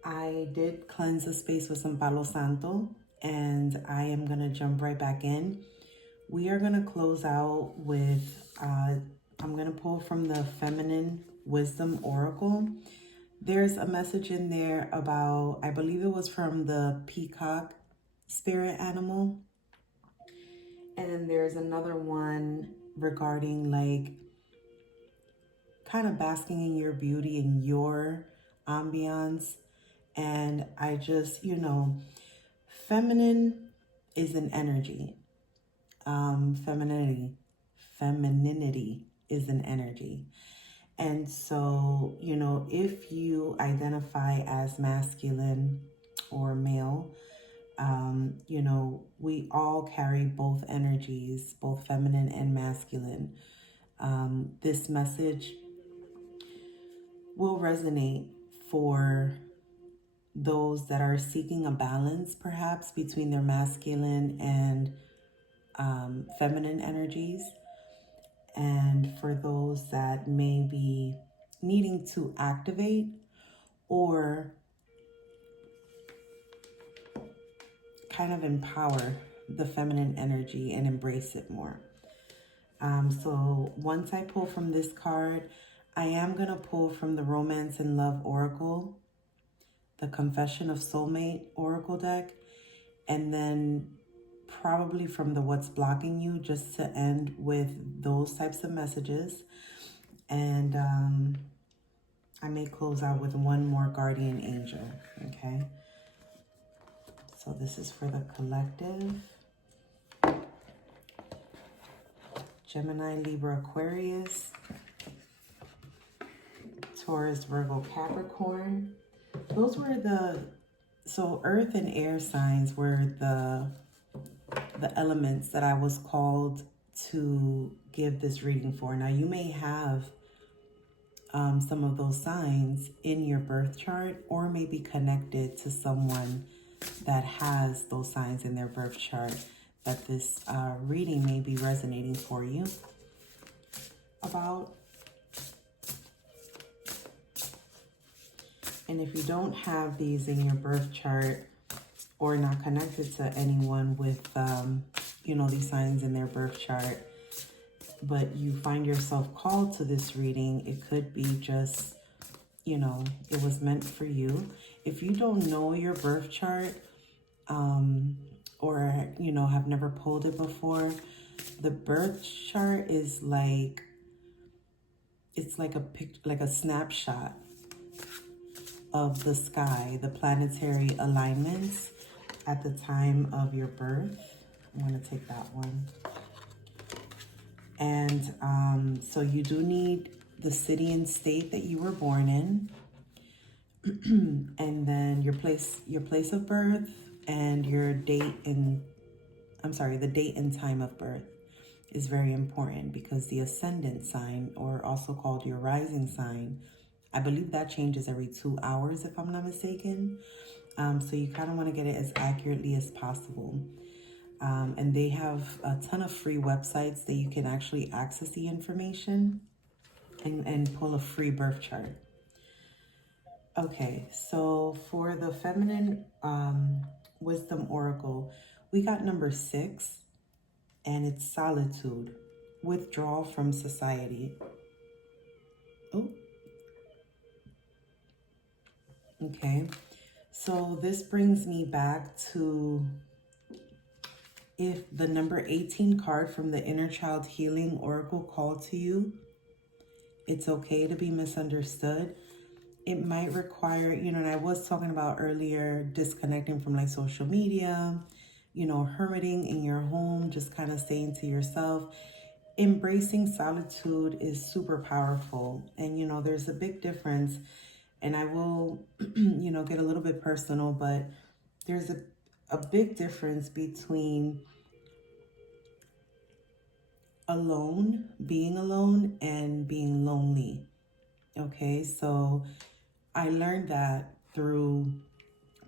I did cleanse the space with some Palo Santo, and I am going to jump right back in. We are going to close out with, I'm going to pull from the Feminine Wisdom Oracle. There's a message in there about, I believe it was from the peacock spirit animal. And then there's another one regarding like kind of basking in your beauty and your ambiance. And I just, you know, feminine is an energy. Femininity is an energy. And so, you know, if you identify as masculine or male, you know, we all carry both energies, both feminine and masculine. This message will resonate for those that are seeking a balance, perhaps, between their masculine and feminine energies. And for those that may be needing to activate or kind of empower the feminine energy and embrace it more. So once I pull from this card, I am going to pull from the Romance and Love Oracle, the Confession of Soulmate Oracle deck, and then probably from the What's Blocking You, just to end with those types of messages. And I may close out with one more guardian angel, okay? So this is for the collective. Gemini, Libra, Aquarius, Taurus, Virgo, Capricorn. Those were the, so earth and air signs were the elements that I was called to give this reading for. Now you may have some of those signs in your birth chart, or may be connected to someone that has those signs in their birth chart, that this reading may be resonating for you about. And if you don't have these in your birth chart, or not connected to anyone with, you know, these signs in their birth chart, but you find yourself called to this reading, it could be just, you know, it was meant for you. If you don't know your birth chart, or, you know, have never pulled it before, the birth chart is like, it's like a snapshot of the sky, the planetary alignments at the time of your birth. I'm going to take that one. And so you do need the city and state that you were born in, and then your place of birth, and your date and the date and time of birth is very important, because the ascendant sign, or also called your rising sign, I believe that changes every 2 hours if I'm not mistaken. So you kind of want to get it as accurately as possible. And they have a ton of free websites that you can actually access the information and pull a free birth chart. Okay, so for the feminine wisdom oracle, we got number 6, and it's solitude, withdrawal from society. Oh, okay. So this brings me back to, if the number 18 card from the Inner Child Healing Oracle called to you, it's okay to be misunderstood. It might require, you know, and I was talking about earlier, disconnecting from like social media, you know, hermiting in your home, just kind of staying to yourself. Embracing solitude is super powerful. And, you know, there's a big difference, and I will, you know, get a little bit personal, but there's a big difference between being alone, and being lonely. Okay, so I learned that through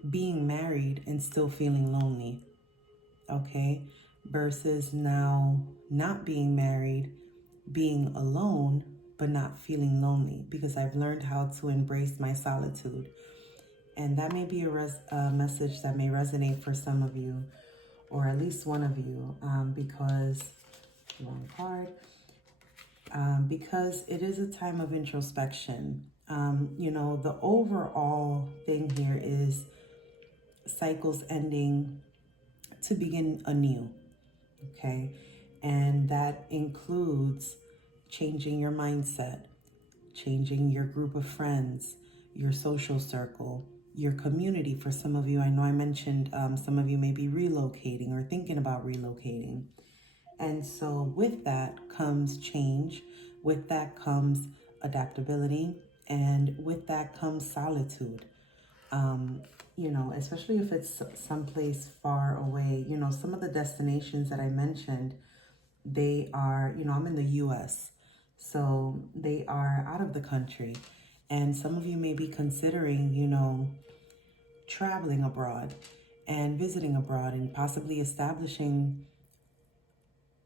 being married and still feeling lonely. Okay, versus now not being married, being alone, but not feeling lonely, because I've learned how to embrace my solitude. And that may be a message that may resonate for some of you, or at least one of you, because, wrong card, because it is a time of introspection. You know, the overall thing here is cycles ending to begin anew, okay? And that includes changing your mindset, changing your group of friends, your social circle, your community. For some of you, I know I mentioned some of you may be relocating or thinking about relocating. And so with that comes change, with that comes adaptability, and with that comes solitude. You know, especially if it's someplace far away. You know, some of the destinations that I mentioned, they are, you know, I'm in the US, so they are out of the country. And some of you may be considering, you know, traveling abroad and visiting abroad, and possibly establishing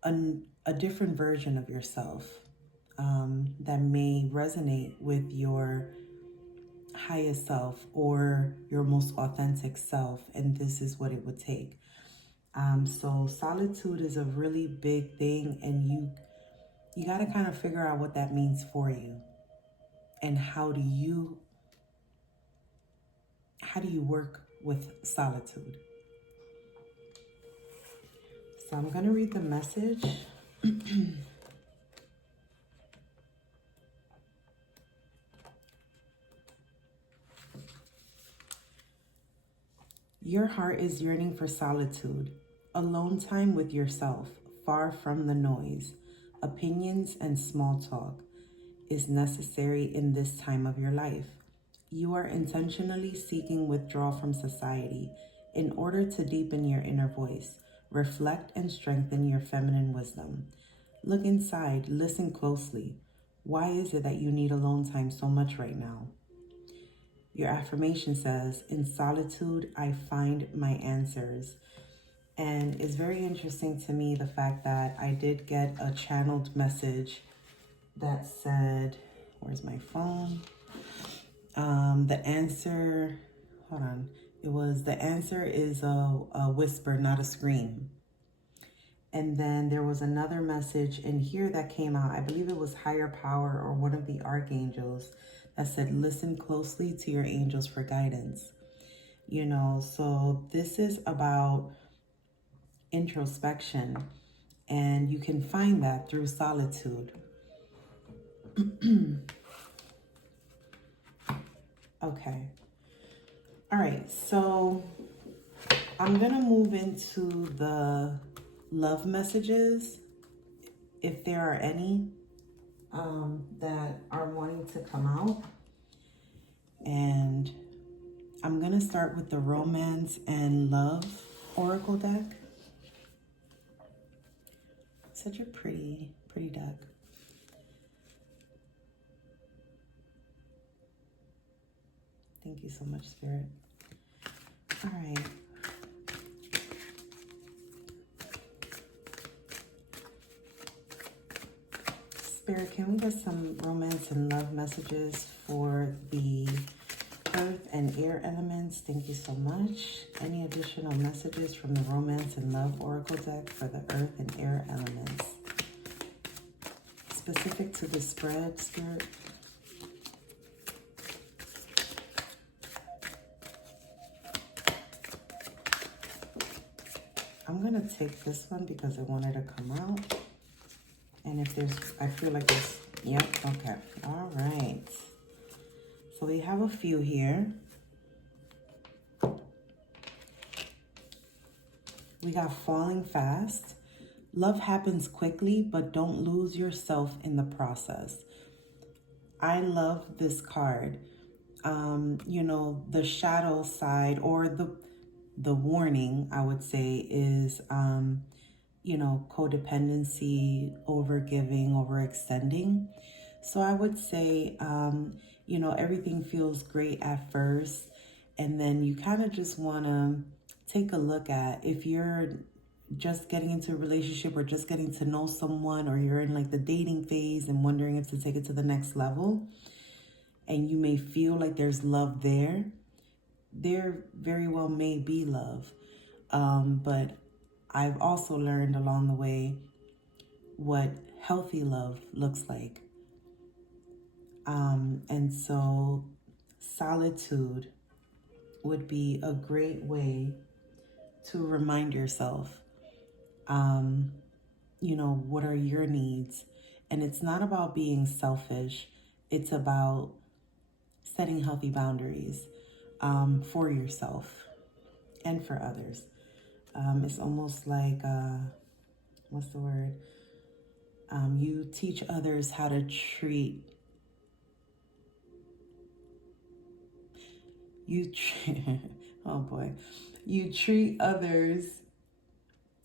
a different version of yourself that may resonate with your highest self, or your most authentic self, and this is what it would take. So solitude is a really big thing, and you got to kind of figure out what that means for you, and how do you work with solitude. So I'm going to read the message. Your heart is yearning for solitude, alone time with yourself, far from the noise. Opinions and small talk is necessary in this time of your life. You are intentionally seeking withdrawal from society in order to deepen your inner voice, reflect and strengthen your feminine wisdom. Look inside, listen closely. Why is it that you need alone time so much right now? Your affirmation says, in solitude, I find my answers. And it's very interesting to me the fact that I did get a channeled message that said, where's my phone? The answer, hold on. It was, the answer is a whisper, not a scream. And then there was another message in here that came out. I believe it was higher power or one of the archangels that said, listen closely to your angels for guidance. You know, so this is about introspection, and you can find that through solitude. Okay. All right. So I'm going to move into the love messages, if there are any that are wanting to come out. And I'm going to start with the romance and love oracle deck. Such a pretty deck. Thank you so much, Spirit. All right. Spirit, can we get some romance and love messages for the earth and air elements? Thank you so much. Any additional messages from the romance and love oracle deck for the earth and air elements? Specific to the spread, Spirit. I'm going to take this one because I wanted to come out. And if there's, I feel like there's, yep, okay. All right. So we have a few here. We got falling fast. Love happens quickly, but don't lose yourself in the process. I love this card. You know, the shadow side, or the warning, I would say, is, you know, codependency, overgiving, overextending. So I would say, you know, everything feels great at first, and then you kind of just want to take a look at, if you're just getting into a relationship or just getting to know someone, or you're in like the dating phase and wondering if to take it to the next level, and you may feel like there's love there. There very well may be love, but I've also learned along the way what healthy love looks like. And so solitude would be a great way to remind yourself, you know, what are your needs? And it's not about being selfish. It's about setting healthy boundaries for yourself and for others. It's almost like, what's the word? You teach others how to treat. Oh boy. You treat others.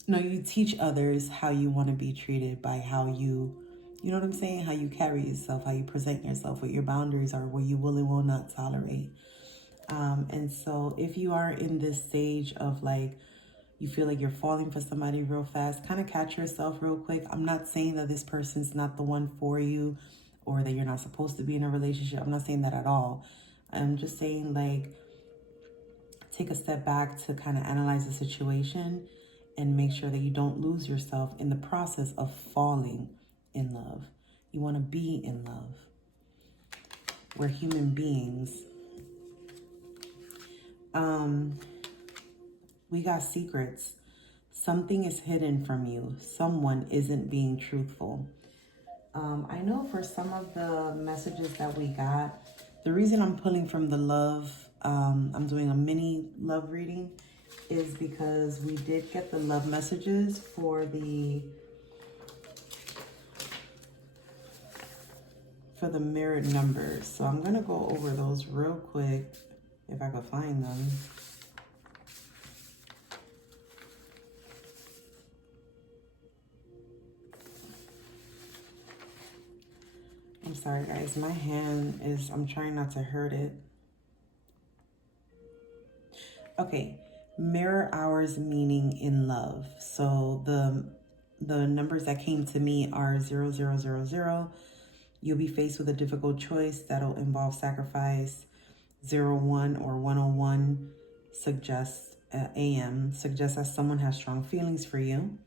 No, you teach others how you want to be treated by how you know what I'm saying? How you carry yourself, how you present yourself, what your boundaries are, what you will and will not tolerate. And so if you are in this stage of like, you feel like you're falling for somebody real fast, kind of catch yourself real quick. I'm not saying that this person's not the one for you, or that you're not supposed to be in a relationship. I'm not saying that at all. I'm just saying, like, take a step back to kind of analyze the situation and make sure that you don't lose yourself in the process of falling in love. You want to be in love. We're human beings. We got secrets. Something is hidden from you. Someone isn't being truthful. I know for some of the messages that we got, the reason I'm pulling from the love, I'm doing a mini love reading, is because we did get the love messages for the mirrored numbers. So I'm going to go over those real quick if I could find them. I'm sorry, guys. My hand is, I'm trying not to hurt it. Okay. Mirror hours meaning in love. So the numbers that came to me are 0000. You'll be faced with a difficult choice that'll involve sacrifice. 01 or 101 suggests AM suggests that someone has strong feelings for you.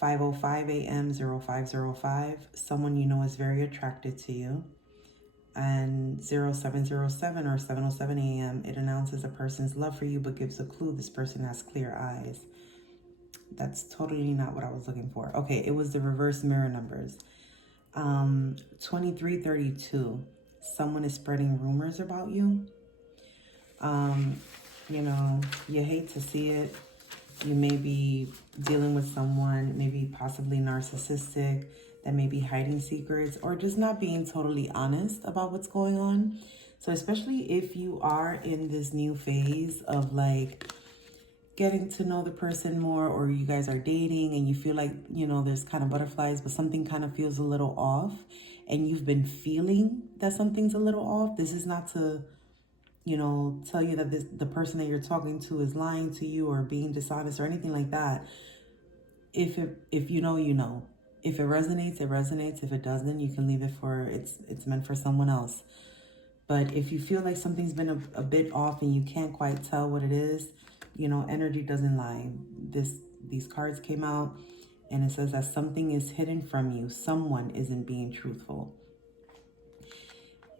5:05 a.m., 0505. Someone you know is very attracted to you. And 0707 or 7:07 a.m., it announces a person's love for you, but gives a clue this person has clear eyes. That's totally not what I was looking for. Okay, it was the reverse mirror numbers. 2332. Someone is spreading rumors about you. You know, you hate to see it. You may be dealing with someone, maybe possibly narcissistic, that may be hiding secrets or just not being totally honest about what's going on. So especially if you are in this new phase of like getting to know the person more, or you guys are dating and you feel like, you know, there's kind of butterflies, but something kind of feels a little off and you've been feeling that something's a little off. This is not to, you know, tell you that the person that you're talking to is lying to you or being dishonest or anything like that. If you know, you know. If it resonates, it resonates. If it doesn't, you can leave it for it's meant for someone else. But if you feel like something's been a bit off and you can't quite tell what it is, you know, energy doesn't lie. These cards came out and it says that something is hidden from you. Someone isn't being truthful.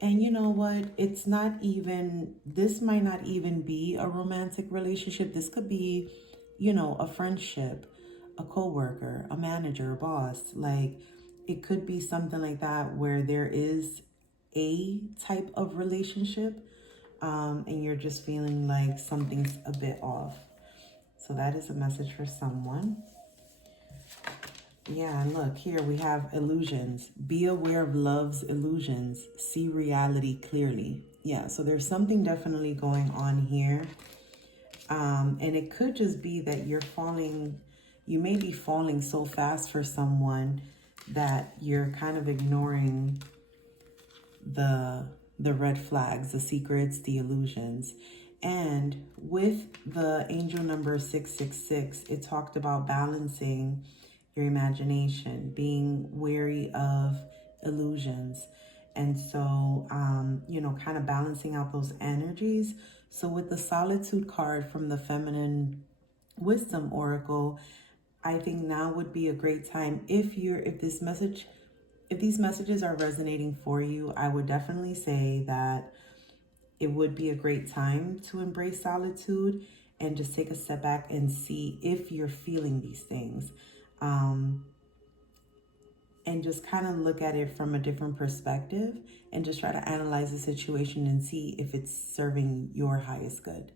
And you know what? It's not even, this might not even be a romantic relationship. This could be, you know, a friendship, a co-worker, a manager, a boss. Like, it could be something like that where there is a type of relationship, and you're just feeling like something's a bit off. So that is a message for someone. Yeah, and look, here we have illusions. Be aware of love's illusions. See reality clearly. Yeah, so there's something definitely going on here. And it could just be that you may be falling so fast for someone that you're kind of ignoring the red flags, the secrets, the illusions. And with the angel number 666, it talked about balancing your imagination, being wary of illusions. And so, you know, kind of balancing out those energies. So with the solitude card from the feminine wisdom oracle, I think now would be a great time if these messages are resonating for you. I would definitely say that it would be a great time to embrace solitude and just take a step back and see if you're feeling these things. And just kind of look at it from a different perspective and just try to analyze the situation and see if it's serving your highest good.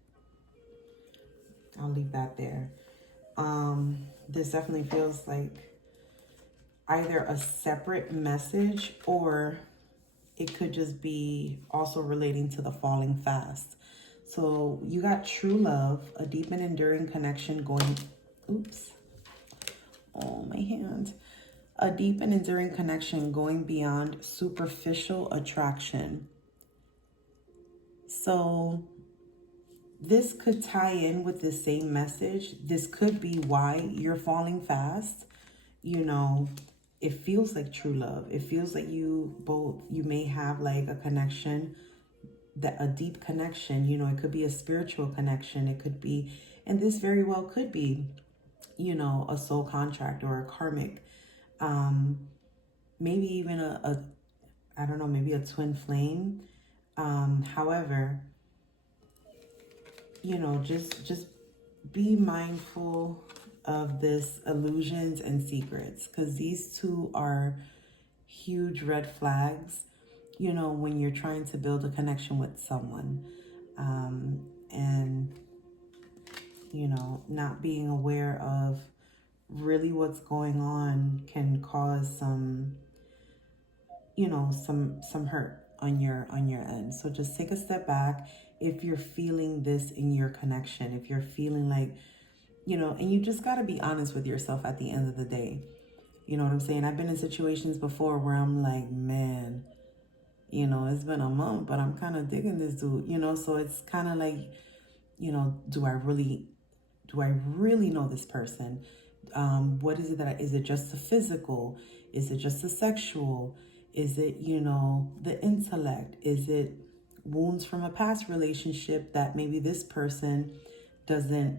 I'll leave that there. This definitely feels like either a separate message or it could just be also relating to the falling fast. So you got true love, a deep and enduring connection going, oh, my hand. A deep and enduring connection going beyond superficial attraction. So this could tie in with the same message. This could be why you're falling fast. You know, it feels like true love. It feels like you may have like a connection, that a deep connection. You know, it could be a spiritual connection. It could be, and this very well could be, you know, a soul contract or a karmic, maybe even I don't know, maybe a twin flame. However, you know, just be mindful of this illusions and secrets, because these two are huge red flags, you know, when you're trying to build a connection with someone. And, you know, not being aware of really what's going on can cause some, you know, some hurt on your end. So just take a step back if you're feeling this in your connection, if you're feeling like, you know, and you just got to be honest with yourself at the end of the day. You know what I'm saying? I've been in situations before where I'm like, man, you know, it's been a month, but I'm kind of digging this dude, you know? So it's kind of like, you know, do I really know this person? What is it is it just the physical? Is it just the sexual? Is it, you know, the intellect? Is it wounds from a past relationship that maybe this person doesn't,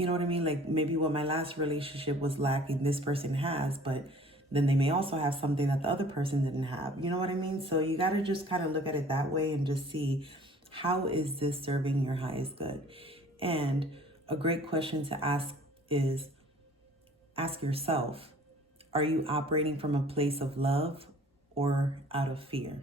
You know what I mean? Like maybe what my last relationship was lacking, this person has, but then they may also have something that the other person didn't have. You know what I mean? So you got to just kind of look at it that way and just see, how is this serving your highest good? And a great question to ask is, ask yourself, are you operating from a place of love or out of fear?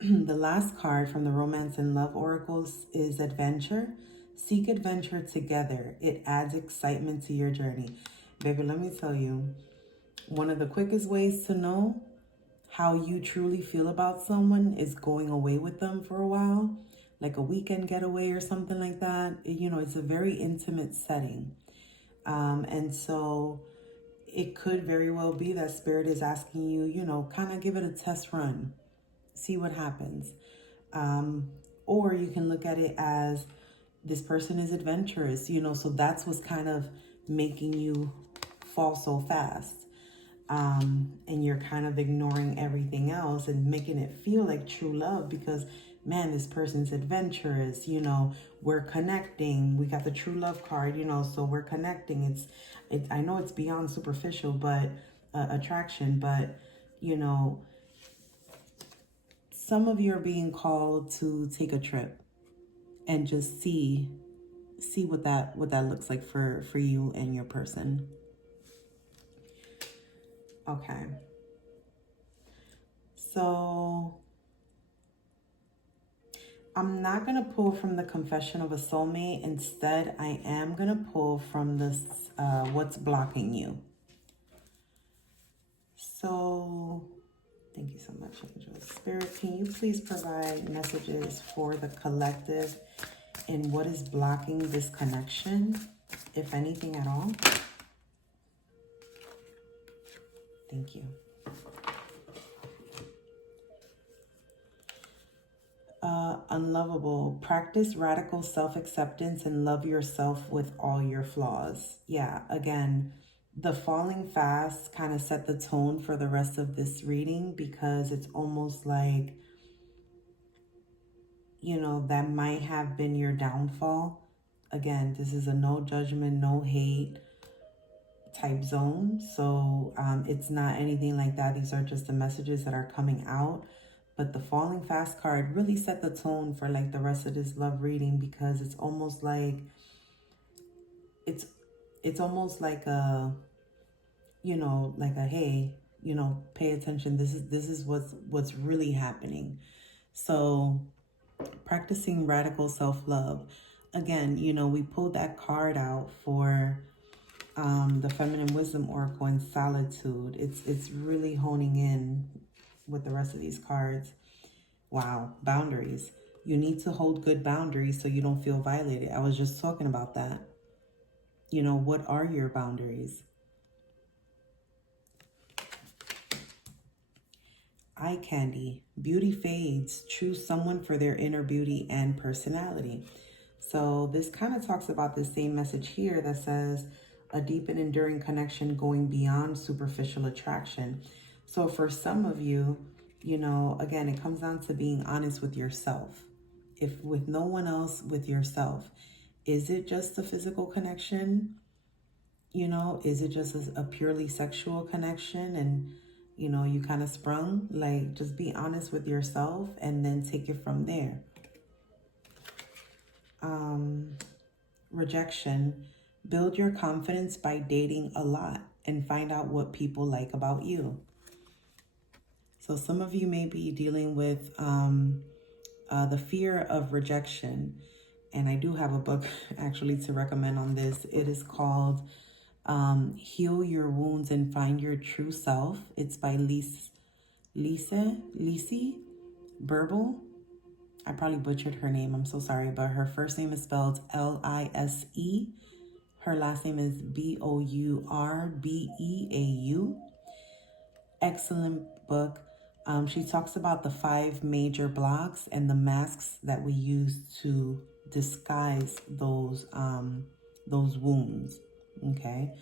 The last card from the Romance and Love Oracles is Adventure. Seek adventure together. It adds excitement to your journey. Baby, let me tell you, one of the quickest ways to know how you truly feel about someone is going away with them for a while, like a weekend getaway or something like that. You know, it's a very intimate setting. And so it could very well be that Spirit is asking you, you know, kind of give it a test run, see what happens. Or you can look at it as, this person is adventurous, you know, so that's what's kind of making you fall so fast. And you're kind of ignoring everything else and making it feel like true love because, man, this person's adventurous, you know, we're connecting. We got the true love card, you know, so we're connecting. I know it's beyond superficial, but attraction, but, you know, some of you are being called to take a trip and just see what that looks like for you and your person. Okay. So I'm not going to pull from the Confession of a Soulmate. Instead, I am going to pull from this What's Blocking You. So thank you so much, Angel. Spirit, can you please provide messages for the collective and what is blocking this connection, if anything at all? Thank you. Unlovable. Practice radical self-acceptance and love yourself with all your flaws. Yeah, again, the falling fast kind of set the tone for the rest of this reading because it's almost like, you know, that might have been your downfall. Again, this is a no judgment, no hate type zone. So it's not anything like that. These are just the messages that are coming out. But the falling fast card really set the tone for like the rest of this love reading because it's almost like, it's almost like a, you know, like a, hey, you know, pay attention. This is what's really happening. So practicing radical self-love. Again, you know, we pulled that card out for the Feminine Wisdom Oracle in Solitude. It's really honing in with the rest of these cards. Wow, boundaries. You need to hold good boundaries so you don't feel violated. I was just talking about that. You know, what are your boundaries? Eye candy. Beauty fades. Choose someone for their inner beauty and personality. So this kind of talks about the same message here that says a deep and enduring connection going beyond superficial attraction. So for some of you, you know, again, it comes down to being honest with yourself. If with no one else, with yourself. Is it just a physical connection? You know, is it just a purely sexual connection and, you know, you kind of sprung? Like, just be honest with yourself and then take it from there. Rejection. Build your confidence by dating a lot and find out what people like about you. So some of you may be dealing with the fear of rejection. And I do have a book actually to recommend on this. It is called Heal Your Wounds and Find Your True Self. It's by Lise Burble. I probably butchered her name. I'm so sorry. But her first name is spelled Lise. Her last name is Bourbeau. Excellent book. She talks about the 5 major blocks and the masks that we use to disguise those wounds. Okay.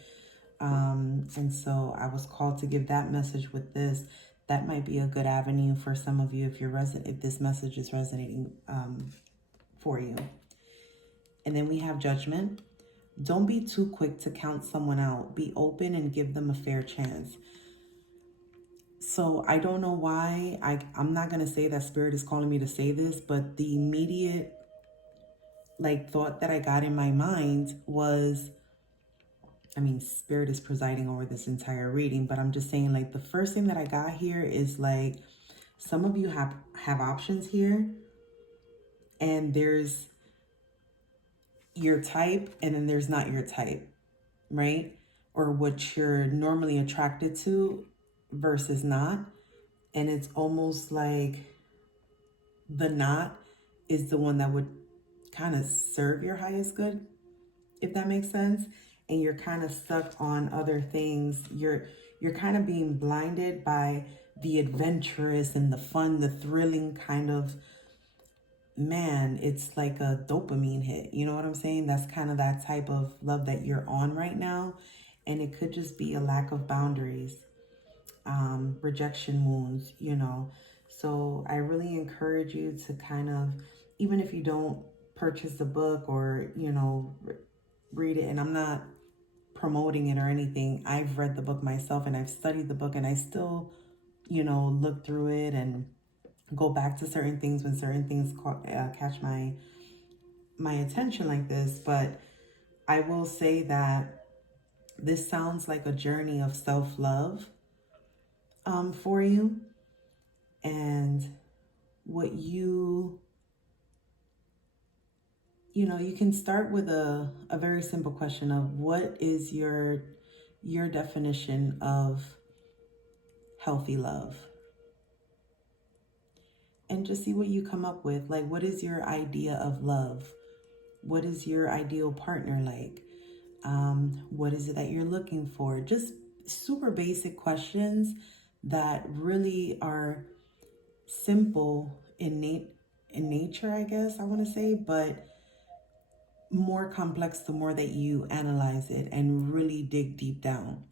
And so I was called to give that message with this. that might be a good avenue for some of you if this message is resonating for you. And then we have Judgment. Don't be too quick to count someone out. Be open and give them a fair chance. So I don't know why. I'm not going to say that Spirit is calling me to say this, but the immediate thought that I got in my mind was, I mean, Spirit is presiding over this entire reading, but I'm just saying, the first thing that I got here is some of you have options here, and there's your type, and then there's not your type, right? Or what you're normally attracted to versus not. And it's almost like the not is the one that would kind of serve your highest good, if that makes sense. And you're kind of stuck on other things. You're kind of being blinded by the adventurous and the fun, the thrilling kind of, man, it's like a dopamine hit. You know what I'm saying? That's kind of that type of love that you're on right now. And it could just be a lack of boundaries, rejection wounds, So I really encourage you to kind of, even if you don't purchase the book or, read it, and I'm not promoting it or anything. I've read the book myself and I've studied the book, and I still, look through it and go back to certain things when certain things catch my attention like this. But I will say that this sounds like a journey of self-love for you. And what you can start with a very simple question of, what is your definition of healthy love? And just see what you come up with. What is your idea of love? What is your ideal partner like? What is it that you're looking for? Just super basic questions that really are simple in nature, I guess I want to say, but more complex the more that you analyze it and really dig deep down.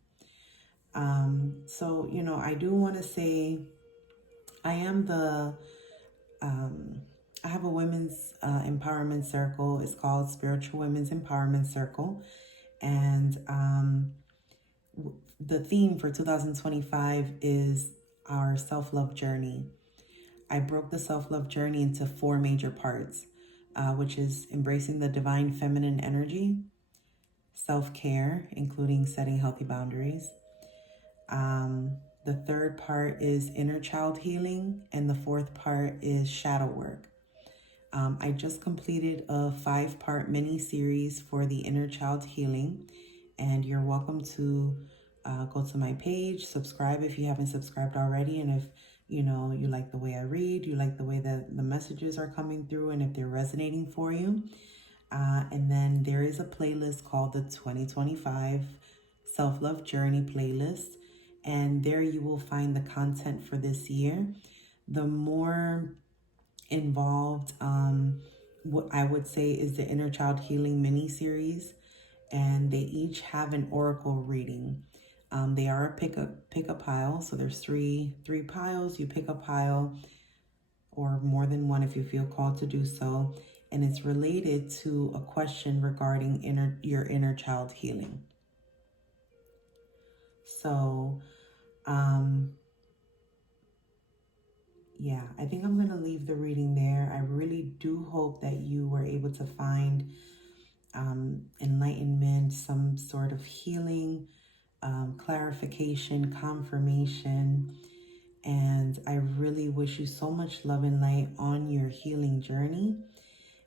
So, I do want to say I am I have a women's empowerment circle. It's called Spiritual Women's Empowerment Circle. And the theme for 2025 is our self-love journey. I broke the self-love journey into 4 major parts, which is embracing the divine feminine energy, self-care, including setting healthy boundaries. The third part is inner child healing, and the fourth part is shadow work. I just completed a 5-part mini-series for the inner child healing, and you're welcome to go to my page, subscribe if you haven't subscribed already, and if you like the way I read, you like the way that the messages are coming through, and if they're resonating for you. And then there is a playlist called the 2025 Self-Love Journey playlist, and there you will find the content for this year. The more involved, what I would say is the Inner Child Healing mini-series, and they each have an oracle reading. They are a pick a pile, so there's three piles. You pick a pile, or more than one if you feel called to do so, and it's related to a question regarding your inner child healing. So, yeah, I think I'm going to leave the reading there. I really do hope that you were able to find enlightenment, some sort of healing, clarification, confirmation. And I really wish you so much love and light on your healing journey.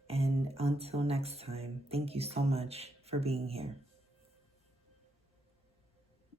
And until next time, thank you so much for being here.